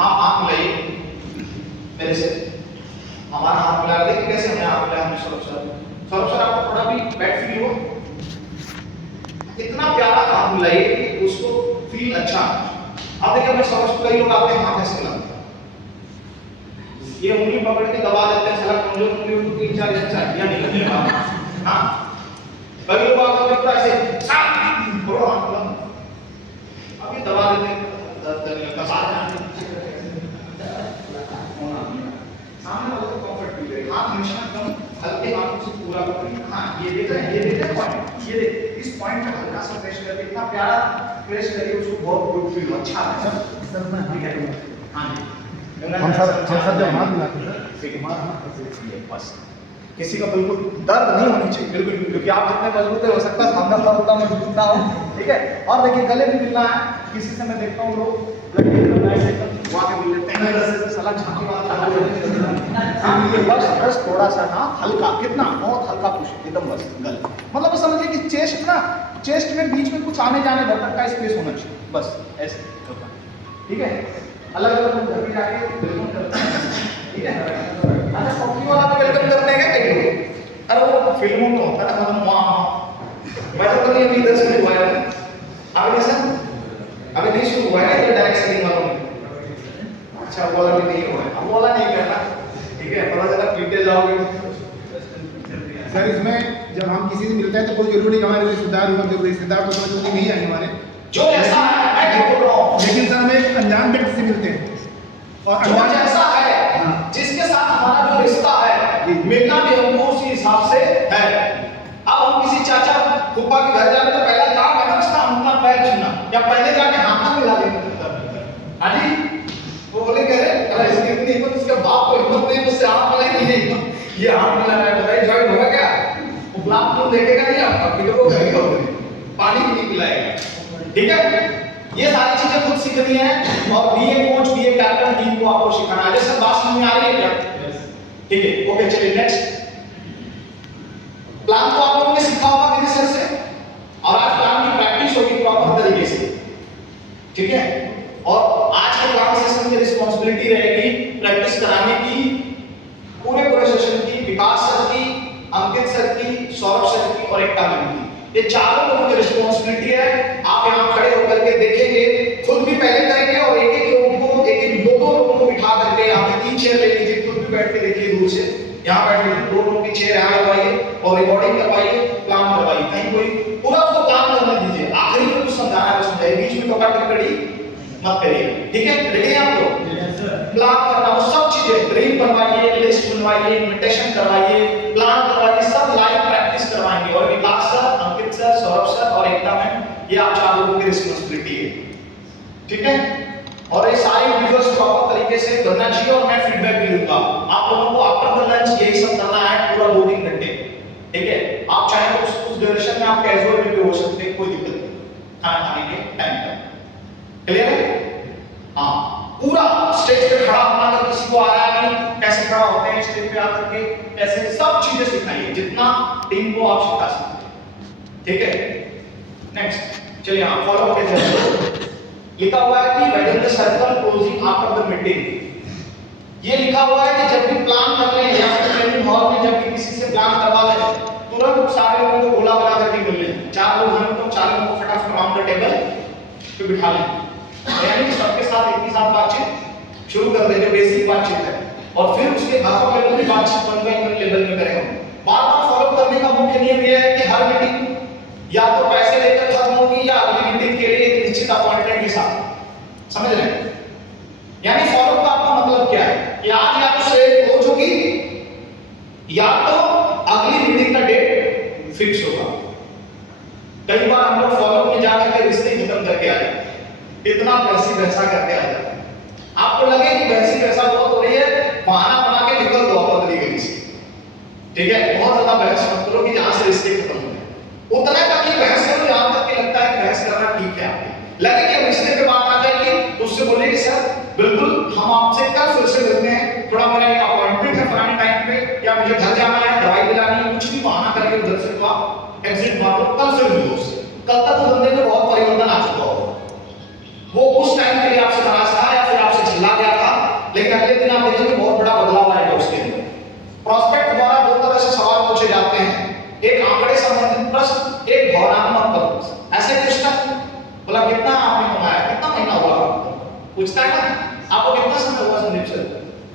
आप हाथ मिलाइए मेरे से, हमारा हाथ मिला देखिए कैसे हमने हाथ मिलाया हमने सौरभ सर आपको थोड़ा भी बैड फील हो, इतना प्यारा हाथ मिलाइए कि उसको फील अच्छा। अब देखिए अपने सौरभ कई लोग आते हैं हाथ ऐसे मिलाते हैं, ये उंगली पकड़ के दबा देते हैं, साला कमजोर उंगली को 3-4 दिन से हड्डियां नहीं लगती। हां कई लोग आते हैं ऐसे साथ थोड़ा हाथ मिला, अब ये दबा देते हैं दर्द करने लगता साथ सामने वाले को कंफर्ट फील है। हाथ हमेशा एकदम हल्के हाथों से पूरा पकड़िए। हां ये देख रहे हैं पॉइंट, ये देख इस पॉइंट पे हल्का सा प्रेस करके इतना प्यारा प्रेस करिए उसको बहुत गुड फील हो, अच्छा है सर ठीक है। हां जी हम सब जब हाथ मिलाते हैं ठीक है हमारा हाथ ऐसे बस, किसी का बिल्कुल दर्द नहीं होनी चाहिए बिल्कुल, क्योंकि आप जितने मजबूत है हो सकता है सामने वाला उतना मजबूत ना हो, ठीक है। और देखिए गले भी मिलना है, किसी से मैं देखता हूँ लोग बस थोड़ा सा ना हल्का, कितना बहुत हल्का पुश एकदम बस गले, मतलब समझिए कि चेस्ट ना, चेस्ट में बीच में कुछ आने जाने भर तक का स्पेस होना चाहिए, बस ऐसे ठीक है। अलग अलग घर में जाके वेलकम करते हैं, ठीक है। अच्छा कॉफी वाला तो वेलकम करते हैं क्या कई लोग, अरे वो फिल्मों में होता है मतलब वहाँ वैसे तो नहीं अभी इधर से हुआ है, अभी सर अभी नहीं शुरू हुआ है, डायरेक्ट सेलिंग वालों में, अच्छा वो वाला भी नहीं हुआ है, अब वो वाला नहीं करना, ठीक है। थोड़ा ज़्यादा पीटे जाओगे सर। इसमें जब हम किसी से मिलते हैं तो कोई जरूरी नहीं हमारे रिश्तेदार हो, जब रिश्तेदार तो समझ नहीं है हमारे जो ऐसा है मैं क्या बोल रहा हूँ, लेकिन सर हम एक अनजान व्यक्ति से मिलते हैं और जो जैसा है जिसके साथ हमारा जो रिश्ता है मिलना भी हमको उसी हिसाब से है। अब हम किसी चाचा फूफा के घर जाते तो पहले काम है ना उसका अंगूठा पैर छूना, या पहले जाके हाथ मिला देंगे। हाँ जी वो बोले कह रहे अरे इसकी इतनी हिम्मत, इसके बाप को हिम्मत नहीं मुझसे हाथ मिलाई नहीं, ये हाथ मिला रहा है, बताइए ज्वाइन होगा क्या? वो गुलाब फूल देखेगा नहीं, आपका पीलो को करेगा, पानी भी नहीं पिलाएगा, ठीक है। ये सारी चीजें खुद सीखनी है और BA coach BA captain team को आपको सिखाना है। जैसे बात समझ में आ रही है क्या? ठीक है ओके चलिए नेक्स्ट। प्लान तो आप लोगों ने सीखा होगा मेरे सर से, और आज प्लान की प्रैक्टिस होगी प्रॉपर तरीके से, ठीक है। और आज के प्लान सेशन की रिस्पांसिबिलिटी रहेगी प्रैक्टिस कराने की, पूरे सेशन की, विकास सर की, अंकित सर की, सौरभ सर की और एकता मैम की, ये चारों लोगों की रिस्पांसिबिलिटी है। आप यहाँ खड़े होकर के देखेंगे, खुद भी पहले करेंगे और एक एक लोगों को, एक एक दो दो लोगों को बिठा करके यहाँ पे 3 चेयर ले लीजिए, खुद भी बैठ के देखिए दूर से, यहाँ बैठ लीजिए, 2 लोगों की चेयर यहाँ लगवाइए और रिकॉर्डिंग करवाइए, प्लान करवाइए, कहीं कोई पूरा उसको प्लान करने दीजिए, आखिरी में कुछ समझाना है समझाइए, बीच में टोका-टोकड़ी मत करिए, ठीक है। रेडी हैं आप लोग? प्लान करना, वो सब चीजें ड्रीम बनवाइए, लिस्ट बनवाइए, इन्विटेशन करवाइए, प्लान करवाइए, सब लाइव प्रैक्टिस करवाएंगे। और विकास सर, अंकित सर, सौरभ सर और एकता मैम, ये आप 4 लोगों की रिस्पांसिबिलिटी है, ठीक है। और ये सारी वीडियोस प्रॉपर तरीके से बनना चाहिए और मैं फीडबैक भी लूंगा आप लोगों को। आफ्टर द लंच यही सब करना है पूरा 2-3 घंटे, ठीक है। आप चाहे तो उस ड्यूरेशन में आप कैजुअल में भी हो सकते हैं, कोई दिक्कत नहीं, खाना खाने के टाइम पर, क्लियर है? हाँ पूरा स्टेज पे खड़ा होना, अगर किसी को आ रहा है नहीं कैसे खड़ा होते हैं स्टेज पे आकर के, कैसे सब चीजें सिखाइए जितना टीम को आप सिखा सकते हैं, ठीक है। नेक्स्ट चलिए हाँ फॉलो करके लिखा हुआ है कि wedding the circle closing after the meeting. ये लिखा हुआ है कि जब भी प्लान कर रहे हैं या फिर ट्रेनिंग हॉल में जब भी किसी से प्लान करवा रहे हैं, तुरंत सारे लोगों को गोला बना करके मिल लें। 4 लोग हैं तो 4 लोगों को फटाफट राउंड द टेबल पे बिठा लें, यानी कि सबके साथ एक ही साथ बातचीत शुरू कर दें जो बेसिक बातचीत है, और फिर उसके आगे लेवल की बातचीत वन लेवल में करें। बार-बार फॉलो करने का मुख्य नियम यह है कि हर मीटिंग या तो पैसे लेकर खत्म होगी या अगली मीटिंग के लिए एक निश्चित अपॉइंटमेंट के साथ, समझ रहे हैं? यानी फॉलो का आपका मतलब क्या है कि आज या तो सेल क्लोज होगी या तो अगली मीटिंग का डेट फिक्स होगा। कई बार हम लोग फॉलो में जाकर के रिश्ते खत्म करके आ जाते हैं, इतना पैसे पैसा करके आ जाते हैं। आपको लगे कि पैसे पैसा बहुत हो रही है, बहाना बना के निकल दो अपनी गली से, ठीक है। बहुत ज्यादा बहस मत करो कि जहां से रिश्ते खत्म हो जाए, उतना तक ही बहस करो जहां तक कि लगता है कि बहस करना ठीक है। आपको लगे कि रिश्ते पे बात आ जाएगी तो उससे बोलिए कि सर बिल्कुल हम आपसे कल फिर से मिलते हैं, थोड़ा मेरा एक अपॉइंटमेंट है फलाने टाइम पे, या मुझे घर जाना है, दवाई दिलानी है, कुछ भी बहाना करके उधर से तो आप एग्जिट मार लो, कल फिर मिलो उससे। कल तक बंदे में बहुत परिवर्तन आ चुका होगा, वो उस टाइम के लिए आपसे नाराज था या फिर आपसे चिल्ला गया पूछता है ना, आपको कितना समय हुआ संदीप सर,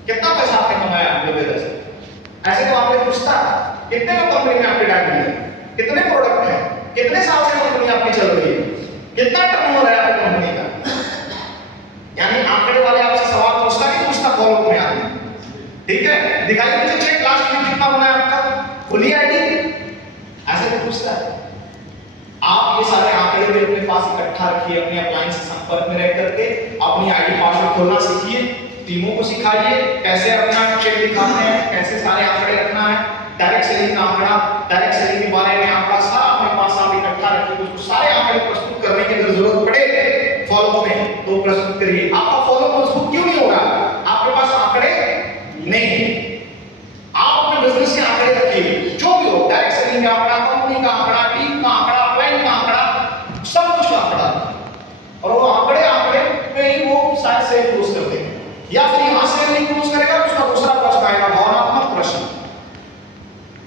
कितना पैसा आपने कमाया आपके वजह से, ऐसे तो आपने पूछता कितने लोग कंपनी में आपके डायरेक्ट मिले, कितने प्रोडक्ट हैं, कितने साल से कंपनी आपकी चल रही है, कितना टर्नओवर है आपकी कंपनी का। यानी आंकड़े वाले आपसे सवाल पूछता कि पूछता फॉलो में आदमी, ठीक है, दिखाई मुझे चेक लास्ट वीक कितना बना है आपका, खुली आईडी, ऐसे तो पूछता है। आप ये सारे आंकड़े भी अपने पास इकट्ठा रखिए, अपने अपलाइन से संपर्क में रह करके अपनी आईडी पासवर्ड खोलना सीखिए, टीमों को सिखाइए कैसे अपना चेक दिखाना है, कैसे सारे आंकड़े रखना है, डायरेक्ट सेलिंग का आंकड़ा, डायरेक्ट सेलिंग के बारे में आपका सारा अपने पास आप इकट्ठा रखिए, उसको सारे आंकड़े प्रस्तुत करने की अगर जरूरत पड़े फॉलो में तो प्रस्तुत करिए। आपका फॉलो मजबूत क्यों नहीं हो रहा, आपके पास आंकड़े नहीं है। आप अपने बिजनेस के आंकड़े रखिए, जो भी हो, डायरेक्ट सेलिंग का आंकड़ा, कंपनी का आंकड़ा, टीम का आंकड़ा, अपलाइन का आंकड़ा, सब कुछ का आंकड़ा, और वो आंकड़े पे ही वो शायद सेल क्लोज करते हैं, या फिर यहां से नहीं क्लोज करेगा, उसका दूसरा प्रश्न आएगा, भावनात्मक प्रश्न,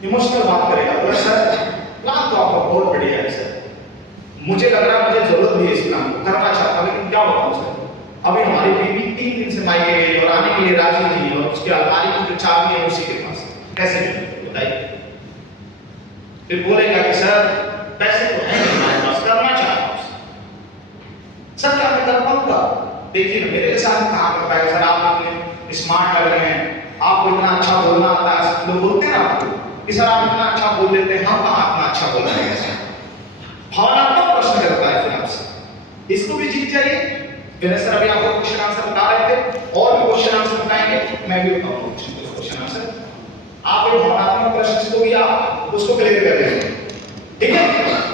इमोशनल बात करेगा, बोले सर प्लान तो आपका बहुत बढ़िया है सर, मुझे लग रहा है मुझे जरूरत भी है इस प्लान को, करना चाहता हूं, लेकिन क्या बताऊं सर, अभी हमारी बीवी 3 दिन से मायके गई और आने के लिए राजी नहीं, और उसके अलमारी की जो चाबी है उसी के पास, कैसे बताइए। फिर बोलेगा कि सर पैसे तो हैं हमारे पास, करना चाहता हूं सर, क्या मैं कर पाऊंगा। देखिए ना मेरे साथ कहां करता है सर, आप इतने स्मार्ट लग रहे हैं, आपको इतना अच्छा बोलना आता है, लोग बोलते हैं ना आपको कि सर आप इतना अच्छा बोल लेते हैं, हम कहां इतना अच्छा बोल रहे हैं। भावनात्मक प्रश्न करता है फिर आपसे, इसको भी जीत जाइए। फिर सर अभी आपको क्वेश्चन आंसर बता रहे थे, और भी क्वेश्चन आंसर बताएंगे, मैं भी बताऊंगा क्वेश्चन आंसर, आप ये भावनात्मक प्रश्न से तो भी आप उसको क्लियर कर लेंगे, ठीक है।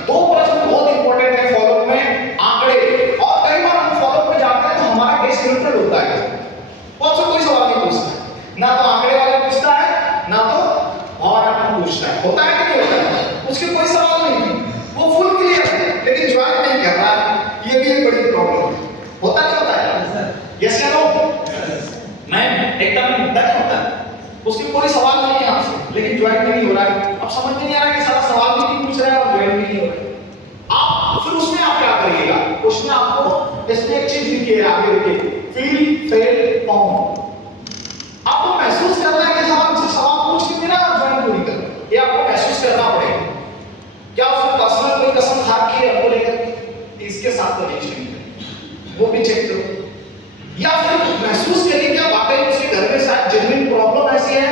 2 प्रश्न बहुत इंपॉर्टेंट है फॉलो में, आंकड़े, और कई बार हम फॉलो में जाते हैं तो हमारा केस न्यूट्रल होता है, उससे कोई सवाल नहीं पूछता, ना तो आंकड़े वाला पूछता है ना तो भावनात्मक पूछता है, होता है कि नहीं होता है, उसके कोई सवाल नहीं, वो फुल क्लियर है लेकिन ज्वाइन नहीं कर रहा, ये भी एक बड़ी प्रॉब्लम है, होता नहीं होता है, यस या नो, मैं एकदम मुद्दा नहीं होता, उसके कोई सवाल नहीं है आपसे, लेकिन ज्वाइन नहीं हो रहा है, अब समझ में नहीं आ रहा कि सारा सवाल भी नहीं पूछ रहा है और ज्वाइन भी नहीं हो रहा है, आप फिर उसमें आप क्या करिएगा, उसमें आपको इसमें एक चीज लिखिए, आगे लिखिए फील फेल फाउंड, आपको महसूस करना है कि जब आपसे सवाल पूछ के मेरा ज्वाइन पूरी कर, ये आपको महसूस करना पड़ेगा, क्या उसने पर्सनल कोई कसम खा के आपको लेकर इसके साथ तो नहीं चाहिए, वो भी चेक करो, या फिर महसूस करिए क्या वाकई उसके घर में शायद जेन्युइन प्रॉब्लम ऐसी है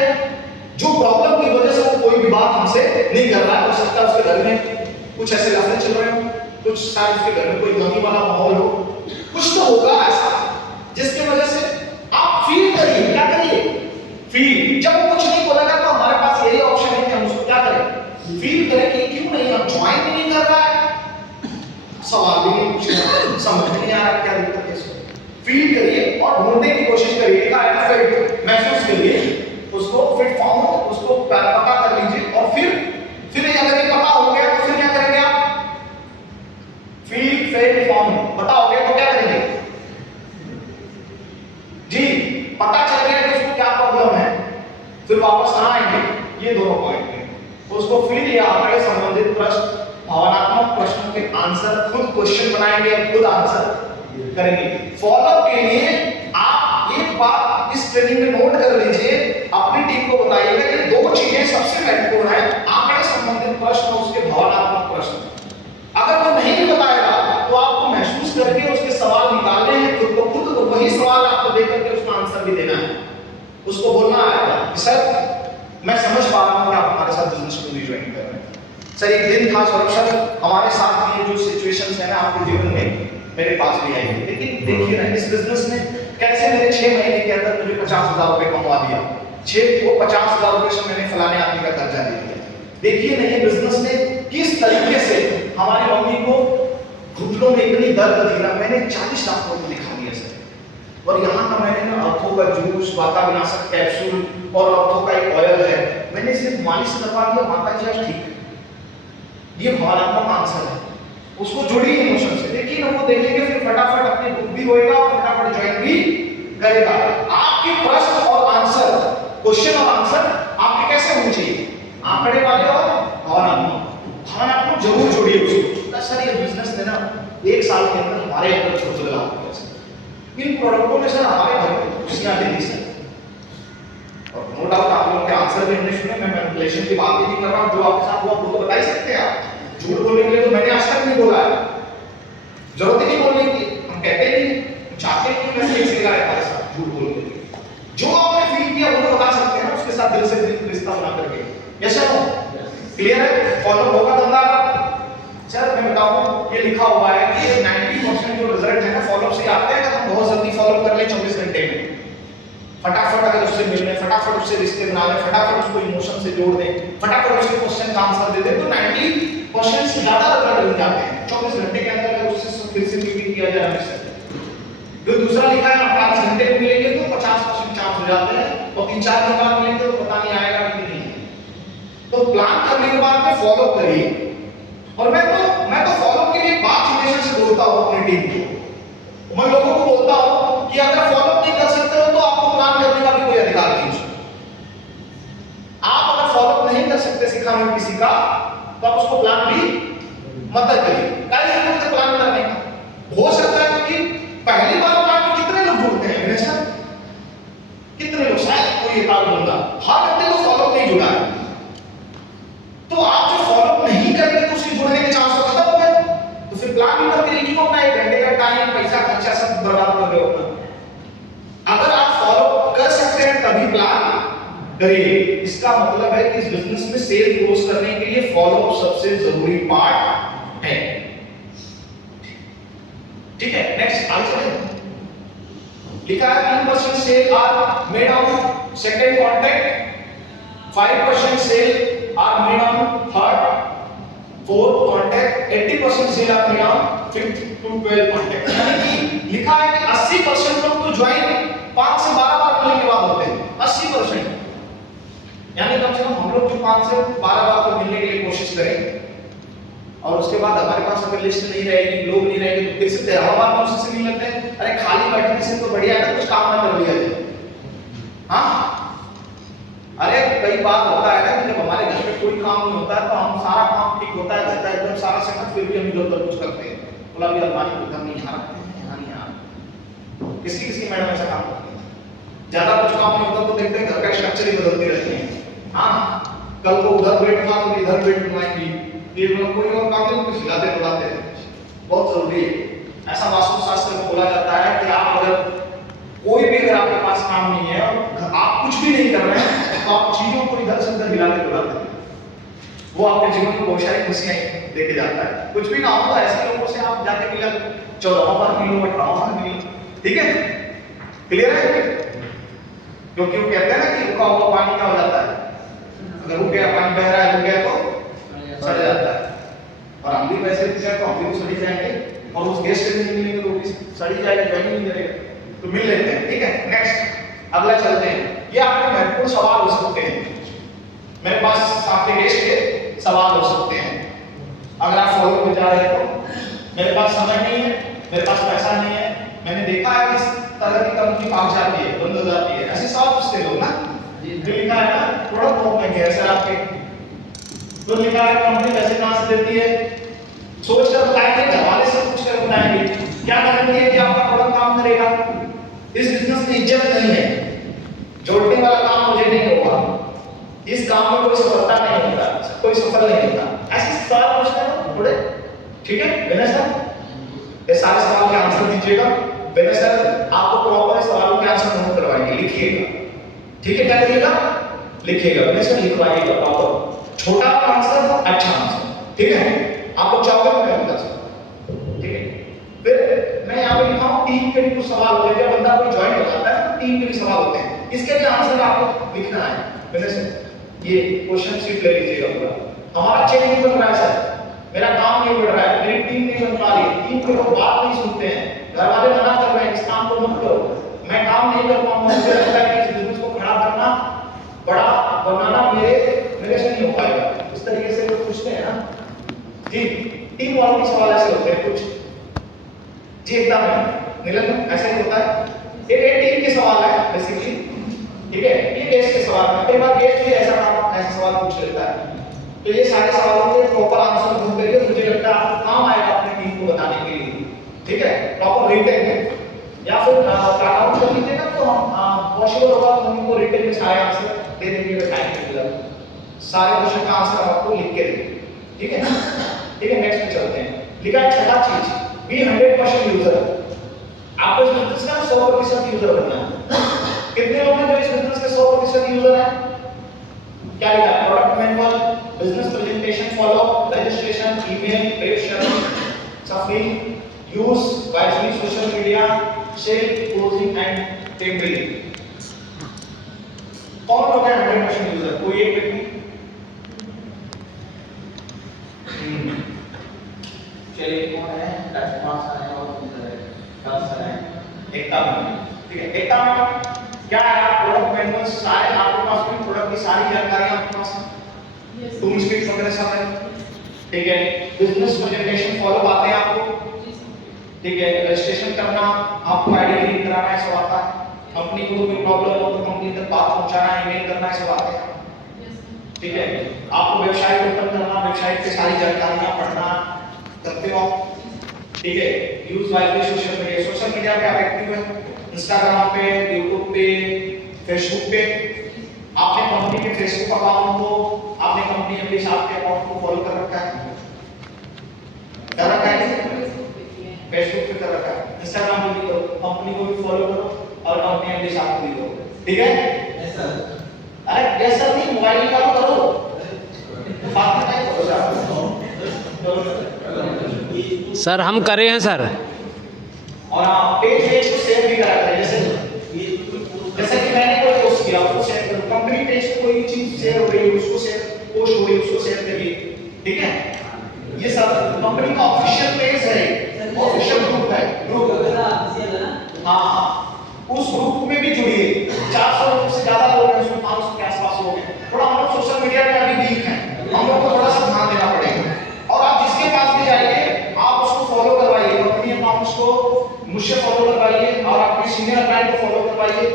जो प्रॉब्लम की वजह से वो कोई भी बात हमसे नहीं कर रहा है, हो सकता है उसके घर में कुछ ऐसे लफड़े चल रहे हो, कुछ शायद उसके घर में कोई गमी वाला माहौल हो, कुछ तो होगा ऐसा जिसकी वजह से आप फील करिए, क्या करिए फील, जब वो कुछ नहीं बोलेगा तो हमारे पास यही ऑप्शन है कि हम उसको क्या करें, फील करें कि क्यों नहीं, हम ज्वाइन भी नहीं कर रहा है, सवाल भी नहीं पूछ रहा, समझ में नहीं आ रहा क्या दिक्कत है इसको, फील करिए और ढूंढने की कोशिश करिए, महसूस करिए उसको, फिर फाउंड, उसको पता कर लीजिए, और फिर अगर ये पता हो गया तो फिर क्या करेंगे आप, फील फेल फाउंड पता हो गया तो क्या करेंगे जी, पता चल गया कि उसको क्या प्रॉब्लम है, फिर वापस कहां आएंगे, ये दोनों पॉइंट हैं, उसको फिर या आंकड़े संबंधित प्रश्न, भावनात्मक प्रश्नों के आंसर खुद क्वेश्चन बनाएंगे और खुद आंसर करेंगे। फॉलोअप के लिए आप एक बात इस ट्रेनिंग में नोट कर लीजिए, अपनी टीम को बताइएगा कि 2 चीजें सबसे महत्वपूर्ण है, आंकड़े संबंधित प्रश्न और उसके भावनात्मक प्रश्न। अगर वो नहीं भी बताएगा तो आपको महसूस करके उसके सवाल निकालने हैं, खुद को खुद वही सवाल आपको देकर के उसका आंसर भी देना है, उसको बोलना है सर मैं समझ पा रहा हूं कि आप हमारे साथ बिजनेस को ज्वाइन कर रहे हैं सर, एक दिन था सौरभ सर हमारे साथ ये जो सिचुएशंस है ना आपके जीवन में मेरे पास भी आई, लेकिन देखिए ना इस बिजनेस ने कैसे मेरे 6 महीने के अंदर मुझे 50,000 रुपए कमवा दिया, 50,000 रुपए से मैंने फलाने आदमी का कर्जा ले लिया। देखिए ना ये बिजनेस ने किस तरीके से हमारी मम्मी को घुटनों में इतनी दर्द दी ना, मैंने 40 लाख रुपए दिखा दिया सर, और यहाँ का मैंने ना अर्थों का जूस, वाता विनाशक कैप्सूल और अर्थों का एक ऑयल है, मैंने सिर्फ मालिश करवा दिया, माता जी आज ठीक है। ये भावनात्मक आंसर है, उसको जोड़िए इमोशन से, देखिए ना वो देखेंगे फिर फटाफट अपने बुक भी होएगा और फटाफट ज्वाइन भी करेगा। आपके प्रश्न और आंसर, क्वेश्चन और आंसर आपके कैसे होने चाहिए, आंकड़े वाले और भावनात्मक जरूर जोड़िए उसको। सर ये बिजनेस ने ना 1 साल के अंदर हमारे अंदर बदलाव हो गया, इन प्रोडक्टों में सर हमारे घर में कुर्सियां ले ली सर, और नो डाउट आप लोगों के आंसर भी हमने सुने, मैं मैनिपुलेशन की बात भी नहीं कर रहा हूं, जो आपके साथ हुआ वो तो बता ही सकते हैं आप। झूठ बोलने के लिए तो मैंने आज तक नहीं बोला है, जरूरत ही नहीं बोलने की, हम कहते ही नहीं, चाहते कि मैं एक सिला है हमारे साथ झूठ बोलने के लिए। जो आपने फील किया वो तो बता सकते हैं ना, उसके साथ दिल से रिश्ता बना करके। यस सर, क्लियर है? फॉलो होगा धंधा का। सर मैं बताऊं, ये लिखा हुआ है कि 90% जो रिजल्ट है ना फॉलोअप से आते हैं, अगर हम बहुत जल्दी फॉलो कर ले 24 घंटे में, फटाफट अगर उससे मिलने, फटाफट उससे रिश्ते बना ले, फटाफट उसको इमोशन से जोड़ दें, फटाफट उसके क्वेश्चन का आंसर दे दें, तो 90% से ज्यादा रिजल्ट मिल जाते हैं 24 घंटे के अंदर अगर उससे फिर से मीटिंग किया जाए हमसे। जो दूसरा लिखा है 5 घंटे में मिलेंगे तो 50% चांस हो जाते हैं, और 3-4 दिन बाद मिलेंगे तो पता नहीं आएगा कि नहीं। तो प्लान करने के बाद में फॉलो करिए, और मैं तो फॉलो के लिए बात हमेशा से बोलता हूं अपनी टीम को, मैं लोगों को बोलता हूं कि अगर फॉलो नहीं कर सकते हो तो आपको प्लान करने का भी कोई अधिकार नहीं है। आप अगर फॉलो नहीं कर सकते सिखाने में किसी का, तो आप उसको प्लान भी मत करिए। काहे जरूरत है प्लान करने का? हो सकता है कि पहली बार प्लान में कितने लोग जुड़ते हैं हमेशा, कितने लोग, शायद कोई एक आध बंदा, हर बंदे को फॉलो नहीं जुड़ा है, तो आप जो फॉलो नहीं करते तो उसके जुड़ने के चांस तो खत्म हो गए। तो फिर प्लान भी करके नहीं क्यों, अपना 1 घंटे का टाइम, पैसा, खर्चा सब बर्बाद कर रहे हो अपना। अगर आप फॉलो कर सकते हैं तभी प्लान करिए। इसका मतलब है कि इस बिजनेस में सेल क्लोज करने के लिए फॉलो सबसे जरूरी पार्ट है। ठीक है, नेक्स्ट आगे चलें। लिखा है 3% sale are made on second contact, 5% sale are made on third, fourth contact, 80% sale are made on 5th to 12 contact। यानी कि लिखा है कि 80% लोग तो ज्वाइन 5 से 12 बार मिलने के बाद होते हैं, 80%। यानी कम से कम हम लोग जो 5 से 12 बार तो मिलने के लिए कोशिश करें, और उसके बाद हमारे पास अगर लिस्ट नहीं रहेगी, लोग नहीं रहेंगे, तो फिर से 13वां बार में उससे मिल लेते हैं। अरे खाली बैठने से तो बढ़िया है कुछ काम ना कर लिया जाए। हाँ, अरे कई बात होता है ना कि जब हमारे घर में कोई काम नहीं होता है तो हम सारा काम ठीक होता है, करता है एकदम सारा सेटअप, फिर भी हम इधर उधर कुछ करते हैं, बोला भी अलमारी को इधर नहीं यहाँ रखते हैं, यहाँ नहीं यहाँ। किसकी किसकी मैडम ऐसा काम करती है? ज्यादा कुछ काम नहीं होता तो देखते हैं घर का स्ट्रक्चर ही बदलती रहती है। हाँ, कल को उधर बेड था तो इधर बेड बनवाएंगी, ये लोग कोई और काम नहीं, कुछ हिलाते डुलाते हैं। बहुत जरूरी है, ऐसा वास्तुशास्त्र में बोला जाता है कि आप अगर कोई भी अगर आपके पास काम नहीं है और आप कुछ भी नहीं कर रहे हैं, तो आप चीजों को इधर से उधर हिलाते डुलाते हैं, वो आपके जीवन में बहुत सारी खुशियां लेके जाता है। कुछ भी ना हो तो ऐसे लोगों से आप जाके मिला, 14वां बार मिलो, 18वां बार मिलो, ठीक है? क्लियर है? क्योंकि वो कहते हैं ना कि रुका हुआ पानी क्या हो जाता है, अगर रुक गया, पानी बह रहा है, रुक गया तो सड़ जाता है। और हम भी वैसे तो हम भी सड़ी जाएंगे, और उस गेस्ट से नहीं मिलेंगे तो भी सड़ी जाएगा, ज्वाइन नहीं करेगा, तो मिल लेते हैं। ठीक है, नेक्स्ट अगला चलते हैं। ये आपके महत्वपूर्ण सवाल हो सकते हैं, मेरे पास आपके गेस्ट के सवाल हो सकते हैं। अगर आप फॉलो में जा रहे हैं तो मेरे पास समय नहीं है, मेरे पास पैसा नहीं है, मैंने देखा है किस तरह की कंपनी भाग जाती है, बंद हो जाती है, ऐसे सवाल पूछते लोग ना। जो लिखा है ना प्रोडक्ट बहुत महंगे है सर आपके, तो लिखा है कंपनी पैसे कहां से देती है, सोच कर बताएंगे, हवाले से पूछ कर बताएंगे, क्या गारंटी है कि आपका प्रोडक्ट काम करेगा। इस बिजनेस में इज्जत नहीं है, जोड़ने वाला काम मुझे नहीं होगा, इस काम में कोई सफलता नहीं होता, कोई सफल नहीं होता। ऐसे सवाल पूछते हैं थोड़े, ठीक है बेना सर? ये सारे सवाल के आंसर दीजिएगा। बेना सर आपको प्रॉपर सवालों के आंसर नोट करवाएंगे, लिखिएगा, ठीक है? क्या करिएगा, लिखिएगा, बेना सर लिखवाइएगा प्रॉपर, छोटा आंसर अच्छा आंसर, ठीक है? आपको 54 में होगा सर, ठीक है? फिर मैं यहाँ पे लिखा हूँ टीम के भी कुछ सवाल होते हैं, जब बंदा कोई ज्वाइन हो जाता है तो टीम के भी सवाल होते हैं, इसके भी आंसर आपको लिखना है। मैंने से ये क्वेश्चन शीट ले लीजिएगा पूरा। हमारा चेक नहीं बन रहा है सर, मेरा काम नहीं बढ़ रहा है, मेरी टीम नहीं बन पा रही, टीम के लोग बात नहीं सुनते हैं, घर वाले मना कर रहे हैं इस काम को मत करो, मैं काम नहीं कर पाऊंगा, मुझे लगता है कि इस बिजनेस को खड़ा करना, बड़ा बनाना मेरे से नहीं हो पाएगा। इस तरीके से लोग पूछते हैं ना जी, टीम वालों के सवाल ऐसे होते हैं कुछ जी, एकदम नीलम ऐसा ही होता है। ये टीम के सवाल है बेसिकली, ठीक है? ये गेस्ट के सवाल है, कई बार गेस्ट भी ऐसा सवाल पूछ लेता है, तो ये सारे सवालों के प्रॉपर आंसर ढूंढ करिए, मुझे लगता है आपको काम आएगा अपनी टीम को बताने के लिए, ठीक है? प्रॉपर रिटेन में या फिर कार्ड आउट कर लीजिएगा तो हम पॉसिबल होगा तो हम इनको रिटन में सारे आंसर दे देंगे टाइम के अंदर सारे क्वेश्चन का आंसर आपको लिख के देंगे, ठीक है ना? ठीक है, नेक्स्ट पे चलते हैं। लिखा है छठा चीज, बी 100% यूजर। आपको इस बिजनेस का 100% यूजर बनना है। कितने लोग हैं जो इस बिजनेस के 100% यूजर हैं? क्या लिखा है? Product manual, business presentation follow, registration, email, web service, use wisely social media, sale, closing and team building. कौन लोग हैं 100% यूजर? कोई एक व्यक्ति? चलिए कौन है? राजकुमार सर है और कौन है? दस सर है। एकता मैम, ठीक है। एकता मैम क्या है? प्रोडक्ट मैनुअल सारे आपके पास में प्रोडक्ट की सारी जानकारी आपके पास है, टूल स्पीड वगैरह सब है, ठीक है। बिजनेस प्रेजेंटेशन फॉलो आते हैं आपको, ठीक है। रजिस्ट्रेशन करना, आपको आईडी क्रिएट कराना है, सब आता है। कंपनी को कोई प्रॉब्लम हो तो कंपनी तक बात पहुंचाना, ईमेल करना है, सब आते हैं, ठीक है। आपको वेबसाइट ओपन करना, वेबसाइट पे सारी जानकारियां पढ़ना करते हो आप, ठीक है। Use wisely social media, social media पे आप एक्टिव है, इंस्टाग्राम पे, यूट्यूब पे, फेसबुक पे। आपने कंपनी के फेसबुक अकाउंट को, आपने कंपनी एमडी साहब के अकाउंट को फॉलो कर रखा है, फेसबुक पे कर रखा है, इंस्टाग्राम पे भी करो, कंपनी को भी फॉलो करो और कंपनी एमडी साहब को भी करो, ठीक है? Yes sir. अरे जैसा नहीं, मोबाइल का करो, बात नहीं करो सर। हम करे हैं सर। और आप पेज को शेयर भी करा करें, जैसे कि मैंने कोई पोस्ट किया उसको शेयर करो, कंपनी पेज पे कोई चीज शेयर हो रही है उसको शेयर, पोस्ट हो रही है उसको शेयर करिए, ठीक है। ये सब कंपनी का ऑफिशियल पेज है, ऑफिशियल ग्रुप है, ग्रुप, हाँ, उस ग्रुप में भी जुड़िए। 400 से ज्यादा लोग हैं उसमें, 500 के आसपास लोग हैं। थोड़ा हम लोग सोशल मीडिया में अभी वीक हैं, हम लोग को थोड़ा सा ध्यान देना पड़ेगा। और आप जिसके पास भी जाइए आप उसको फॉलो करवाइए, कंपनी अकाउंट्स को मुझसे फॉलो करवाइए और आपके सीनियर क्लाइंट को फॉलो करवाइए,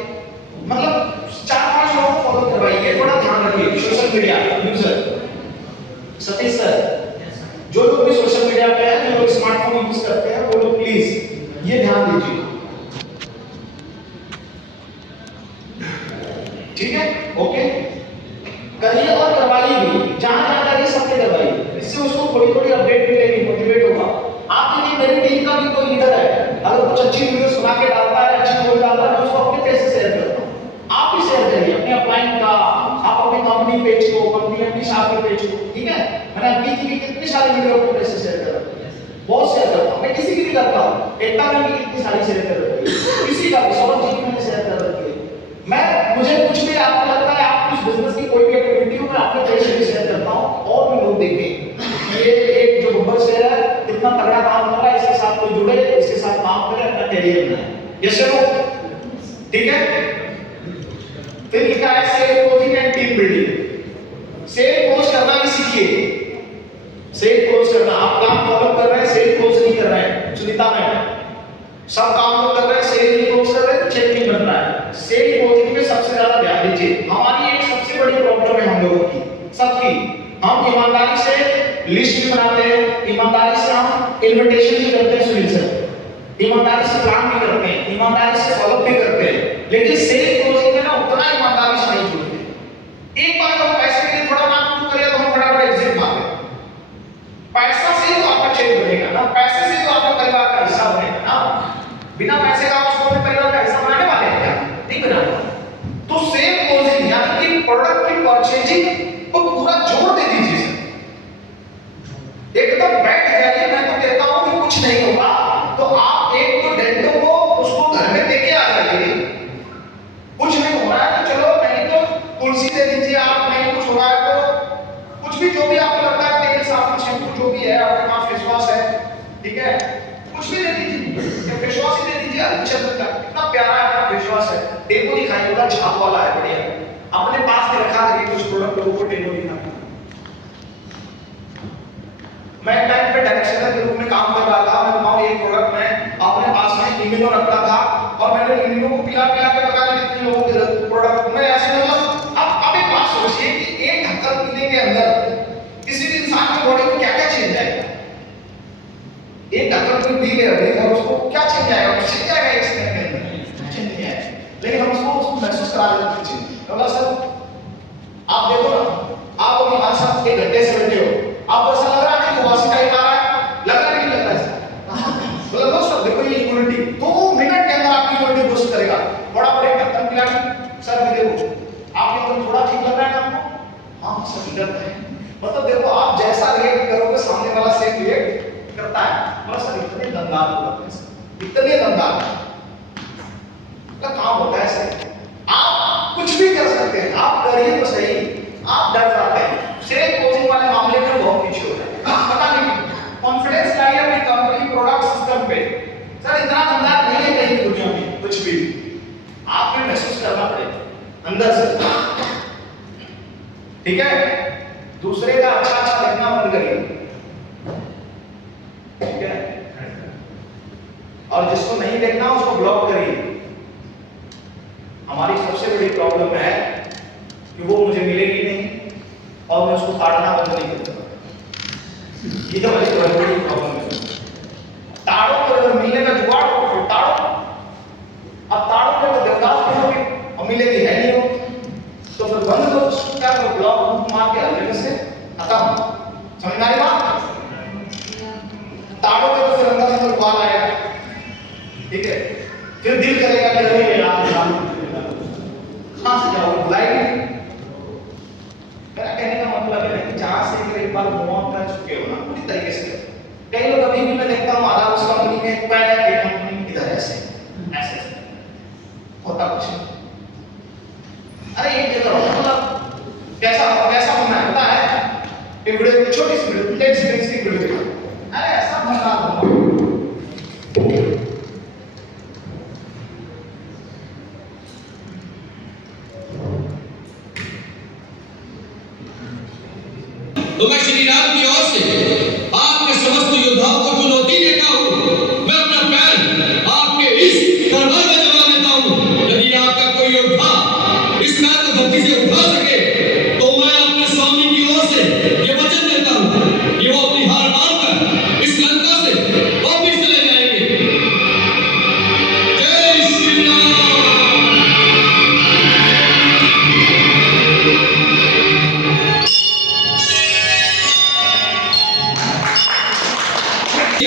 मतलब 4-5 लोगों को फॉलो करवाइए। थोड़ा ध्यान रखिए social media user. Satish sir, जो लोग भी सोशल मीडिया पे हैं, जो लोग स्मार्टफोन यूज करते हैं, वो लोग प्लीज ये ध्यान दीजिए, ठीक है? ओके, करिए और करवाइए भी, जहां जाइए सबके करवाइए, इससे उसको थोड़ी अपडेट मिलेगी, मोटिवेट होगा। आप देखिए मेरी टीम का भी कोई लीडर है, अगर कुछ अच्छी वीडियो सुना के डालता है, अच्छी बोल डालता है, मैं उसको अपने पेज से शेयर करता हूं। आप भी शेयर करिए अपने अपलाइन का, आप अपनी कंपनी पेज को, कंपनी एमडी साहब के पेज को, ठीक है। मैंने अभी की कितनी सारी वीडियो अपने पेज से शेयर कर रखी है, बहुत शेयर करता हूं, मैं किसी की भी करता हूं। एकता में भी कितनी सारी शेयर कर रखी है, किसी का भी 100 जी मैंने शेयर कर रखी है। मैं मुझे कुछ भी आपको लगता है आप कुछ बिजनेस की कोई भी एक्टिविटी हो, मैं अपने पेज से शेयर करता हूं और भी लोग देखें ये एक जो गब्बर शेयर है इतना तगड़ा काम कर रहा है, इसके साथ कोई जुड़े, इसके साथ काम करे, अपना करियर बनाए, यस सर, ठीक है। फिर लिखा है sale closing and team building. Sale close करना भी सीखिए, सेल क्लोज करना। आप काम फॉलो कर रहे हैं, सेल क्लोज नहीं कर रहे हैं, सुनीता मैडम सब काम तो कर रहे हैं, सेल नहीं क्लोज कर रहे हैं, चेक नहीं बन रहा है। सेल क्लोजिंग पे सबसे ज्यादा ध्यान दीजिए। हमारी एक सबसे बड़ी प्रॉब्लम है हम लोगों की, सबकी। हम ईमानदारी से लिस्ट भी बनाते हैं, ईमानदारी से हम इन्विटेशन भी करते हैं सुनील सर, ईमानदारी से प्लान भी करते हैं, ईमानदारी से फॉलो भी करते हैं, लेकिन सेल क्लोजिंग में ना उतना ईमानदारी से नहीं जुड़ते। एक बार हम पैसे के लिए थोड़ा काम शुरू करें तो हम फटाफट एग्जिट मांगे। पैसा से तो आपका चेक बनेगा ना, पैसे से तो आपका परिवार का हिस्सा बनेगा ना। बिना पैसे का आप उसको अपने परिवार का हिस्सा बनाने वाले हैं क्या? नहीं बनाने। तो सेल क्लोजिंग यानी कि प्रोडक्ट की परचेजिंग को पूरा जोड़ दे दीजिए सर, एकदम बैठ जाइए। मैं तो कहता हूं कि कुछ नहीं होगा तो आप एक तो डेंटो को उसको घर में देके आ जाइए, कुछ नहीं हो रहा है तो चलो, नहीं तो तुलसी दे दीजिए आप, नहीं कुछ हो रहा है तो कुछ भी जो भी आपको लगता है, तेल साबुन शैम्पू जो भी है आपके पास, फेस वॉश है, ठीक है, कुछ भी दे दीजिए, फेस वॉश ही दे दीजिए। अच्छा लगता है, कितना प्यारा है फेस वॉश है, डेमो दिखाइए, बड़ा झाग वाला है, बढ़िया। अपने पास में रखा करिए कुछ प्रोडक्ट, लोगों को डेमो दिखाइए। मैं टाइम पे डायरेक्शनर के रूप में काम कर रहा था, मैं बताऊं एक प्रोडक्ट मैं अपने पास में इम्यूनो रखता था और मैंने इम्यूनो को पिला पिला के पता नहीं कितने लोगों के प्रोडक्ट में ऐसे, मतलब अब एक बात सोचिए कि एक ढक्कन पीने के अंदर किसी भी इंसान की बॉडी में क्या क्या चेंज आएगा। एक ढक्कन पी गए और उसको क्या चेंज आएगा, चेंज आएगा एक सेकंड में। करा देते थे। बोला सर आप देखो ना, आप अभी हमारे साथ 1 घंटे से बैठे हो, आपको ऐसा लग रहा है कि वासी टाइम आ रहा है? लग रहा है कि नहीं लग रहा है? बोला लो सर देखो ये इम्यूनिटी 2 मिनट के अंदर आपकी इम्यूनिटी बूस्ट करेगा। बड़ा बड़े डॉक्टर पिलानी सर भी देखो आपके अंदर थोड़ा ठीक लग रहा है ना आपको? हाँ सर ठीक लग रहा है। मतलब देखो आप जैसा रिएक्ट करोगे सामने वाला सेम रिएक्ट करता है। बोला सर इतने दमदार लोग हैं सर, इतने दमदार का काम होता है सर। आप कुछ भी कर सकते हैं, आप करिए तो सही, आप डर जाते हैं। शेयर कोचिंग वाले मामले में बहुत पीछे हो जाते हैं, पता नहीं कॉन्फिडेंस लाइए अपनी कंपनी प्रोडक्ट सिस्टम पे। सर इतना दमदार नहीं है कहीं दुनिया में कुछ भी, आपको महसूस करना पड़ेगा अंदर से, ठीक है? दूसरे का अच्छा देखना बंद करिए, ठीक है? और जिसको नहीं देखना उसको ब्लॉक करिए। हमारी सबसे बड़ी प्रॉब्लम है कि वो मुझे मिलेगी नहीं और मैं उसको ताड़ना बंद नहीं करता। ये तो बड़ी बड़ी प्रॉब्लम है। ताड़ो तो अगर मिलने का जुगाड़ हो तो ताड़ो, अब ताड़ो तो देवदास बनोगे और मिलेगी है नहीं हो तो फिर बंद करो, क्या करो, ब्लॉक मार के अलग से खत्म। समझ में आ रही बात? ताड़ोगे तो फिर अंदर से बाल आएगा, ठीक है? फिर दिल करेगा कि अरे यार कहां से जाओ बुलाएंगे। मेरा कहने का मतलब है कि जहां से एक बार मूव ऑन कर चुके हो ना पूरी तरीके से, कई लोग अभी भी मैं देखता हूं आधा उस कंपनी में एक पैर है, एक कंपनी इधर ऐसे ऐसे होता कुछ नहीं। अरे एक जगह मतलब कैसा होना है पता है? एक वीडियो छोटी सी वीडियो प्लेट स्क्रीन की वीडियो देखो, अरे ऐसा बनना होगा। तो मैं श्री राम की ओर से आपके समस्त योद्धाओं को चुनौती देता हूं। मैं अपना पैर आपके इस दरबार में जमा देता हूं। यदि आपका कोई योद्धा इस पैर को धरती से उठा सके तो मैं अपने स्वामी की ओर से ये वचन देता हूं कि वो अपनी हार मानकर इस लंका से वापस चले जाएंगे। जय श्री राम।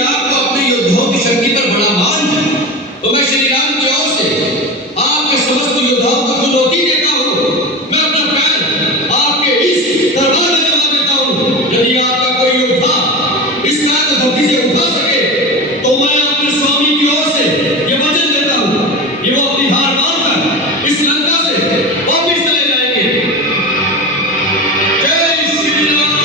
आपको अपने योद्धाओं की शक्ति पर बड़ा मान है तो मैं श्री राम की ओर से आपके समस्त योद्धाओं को चुनौती देता हूं। मैं अपना पैर आपके इस दरबार में जमा देता हूं। यदि आपका कोई योद्धा इस पैर को धरती से उठा सके तो मैं अपने स्वामी की ओर से ये वचन देता हूं कि वो अपनी हार मानकर इस लंका से वापस चले जाएंगे। जय श्री राम।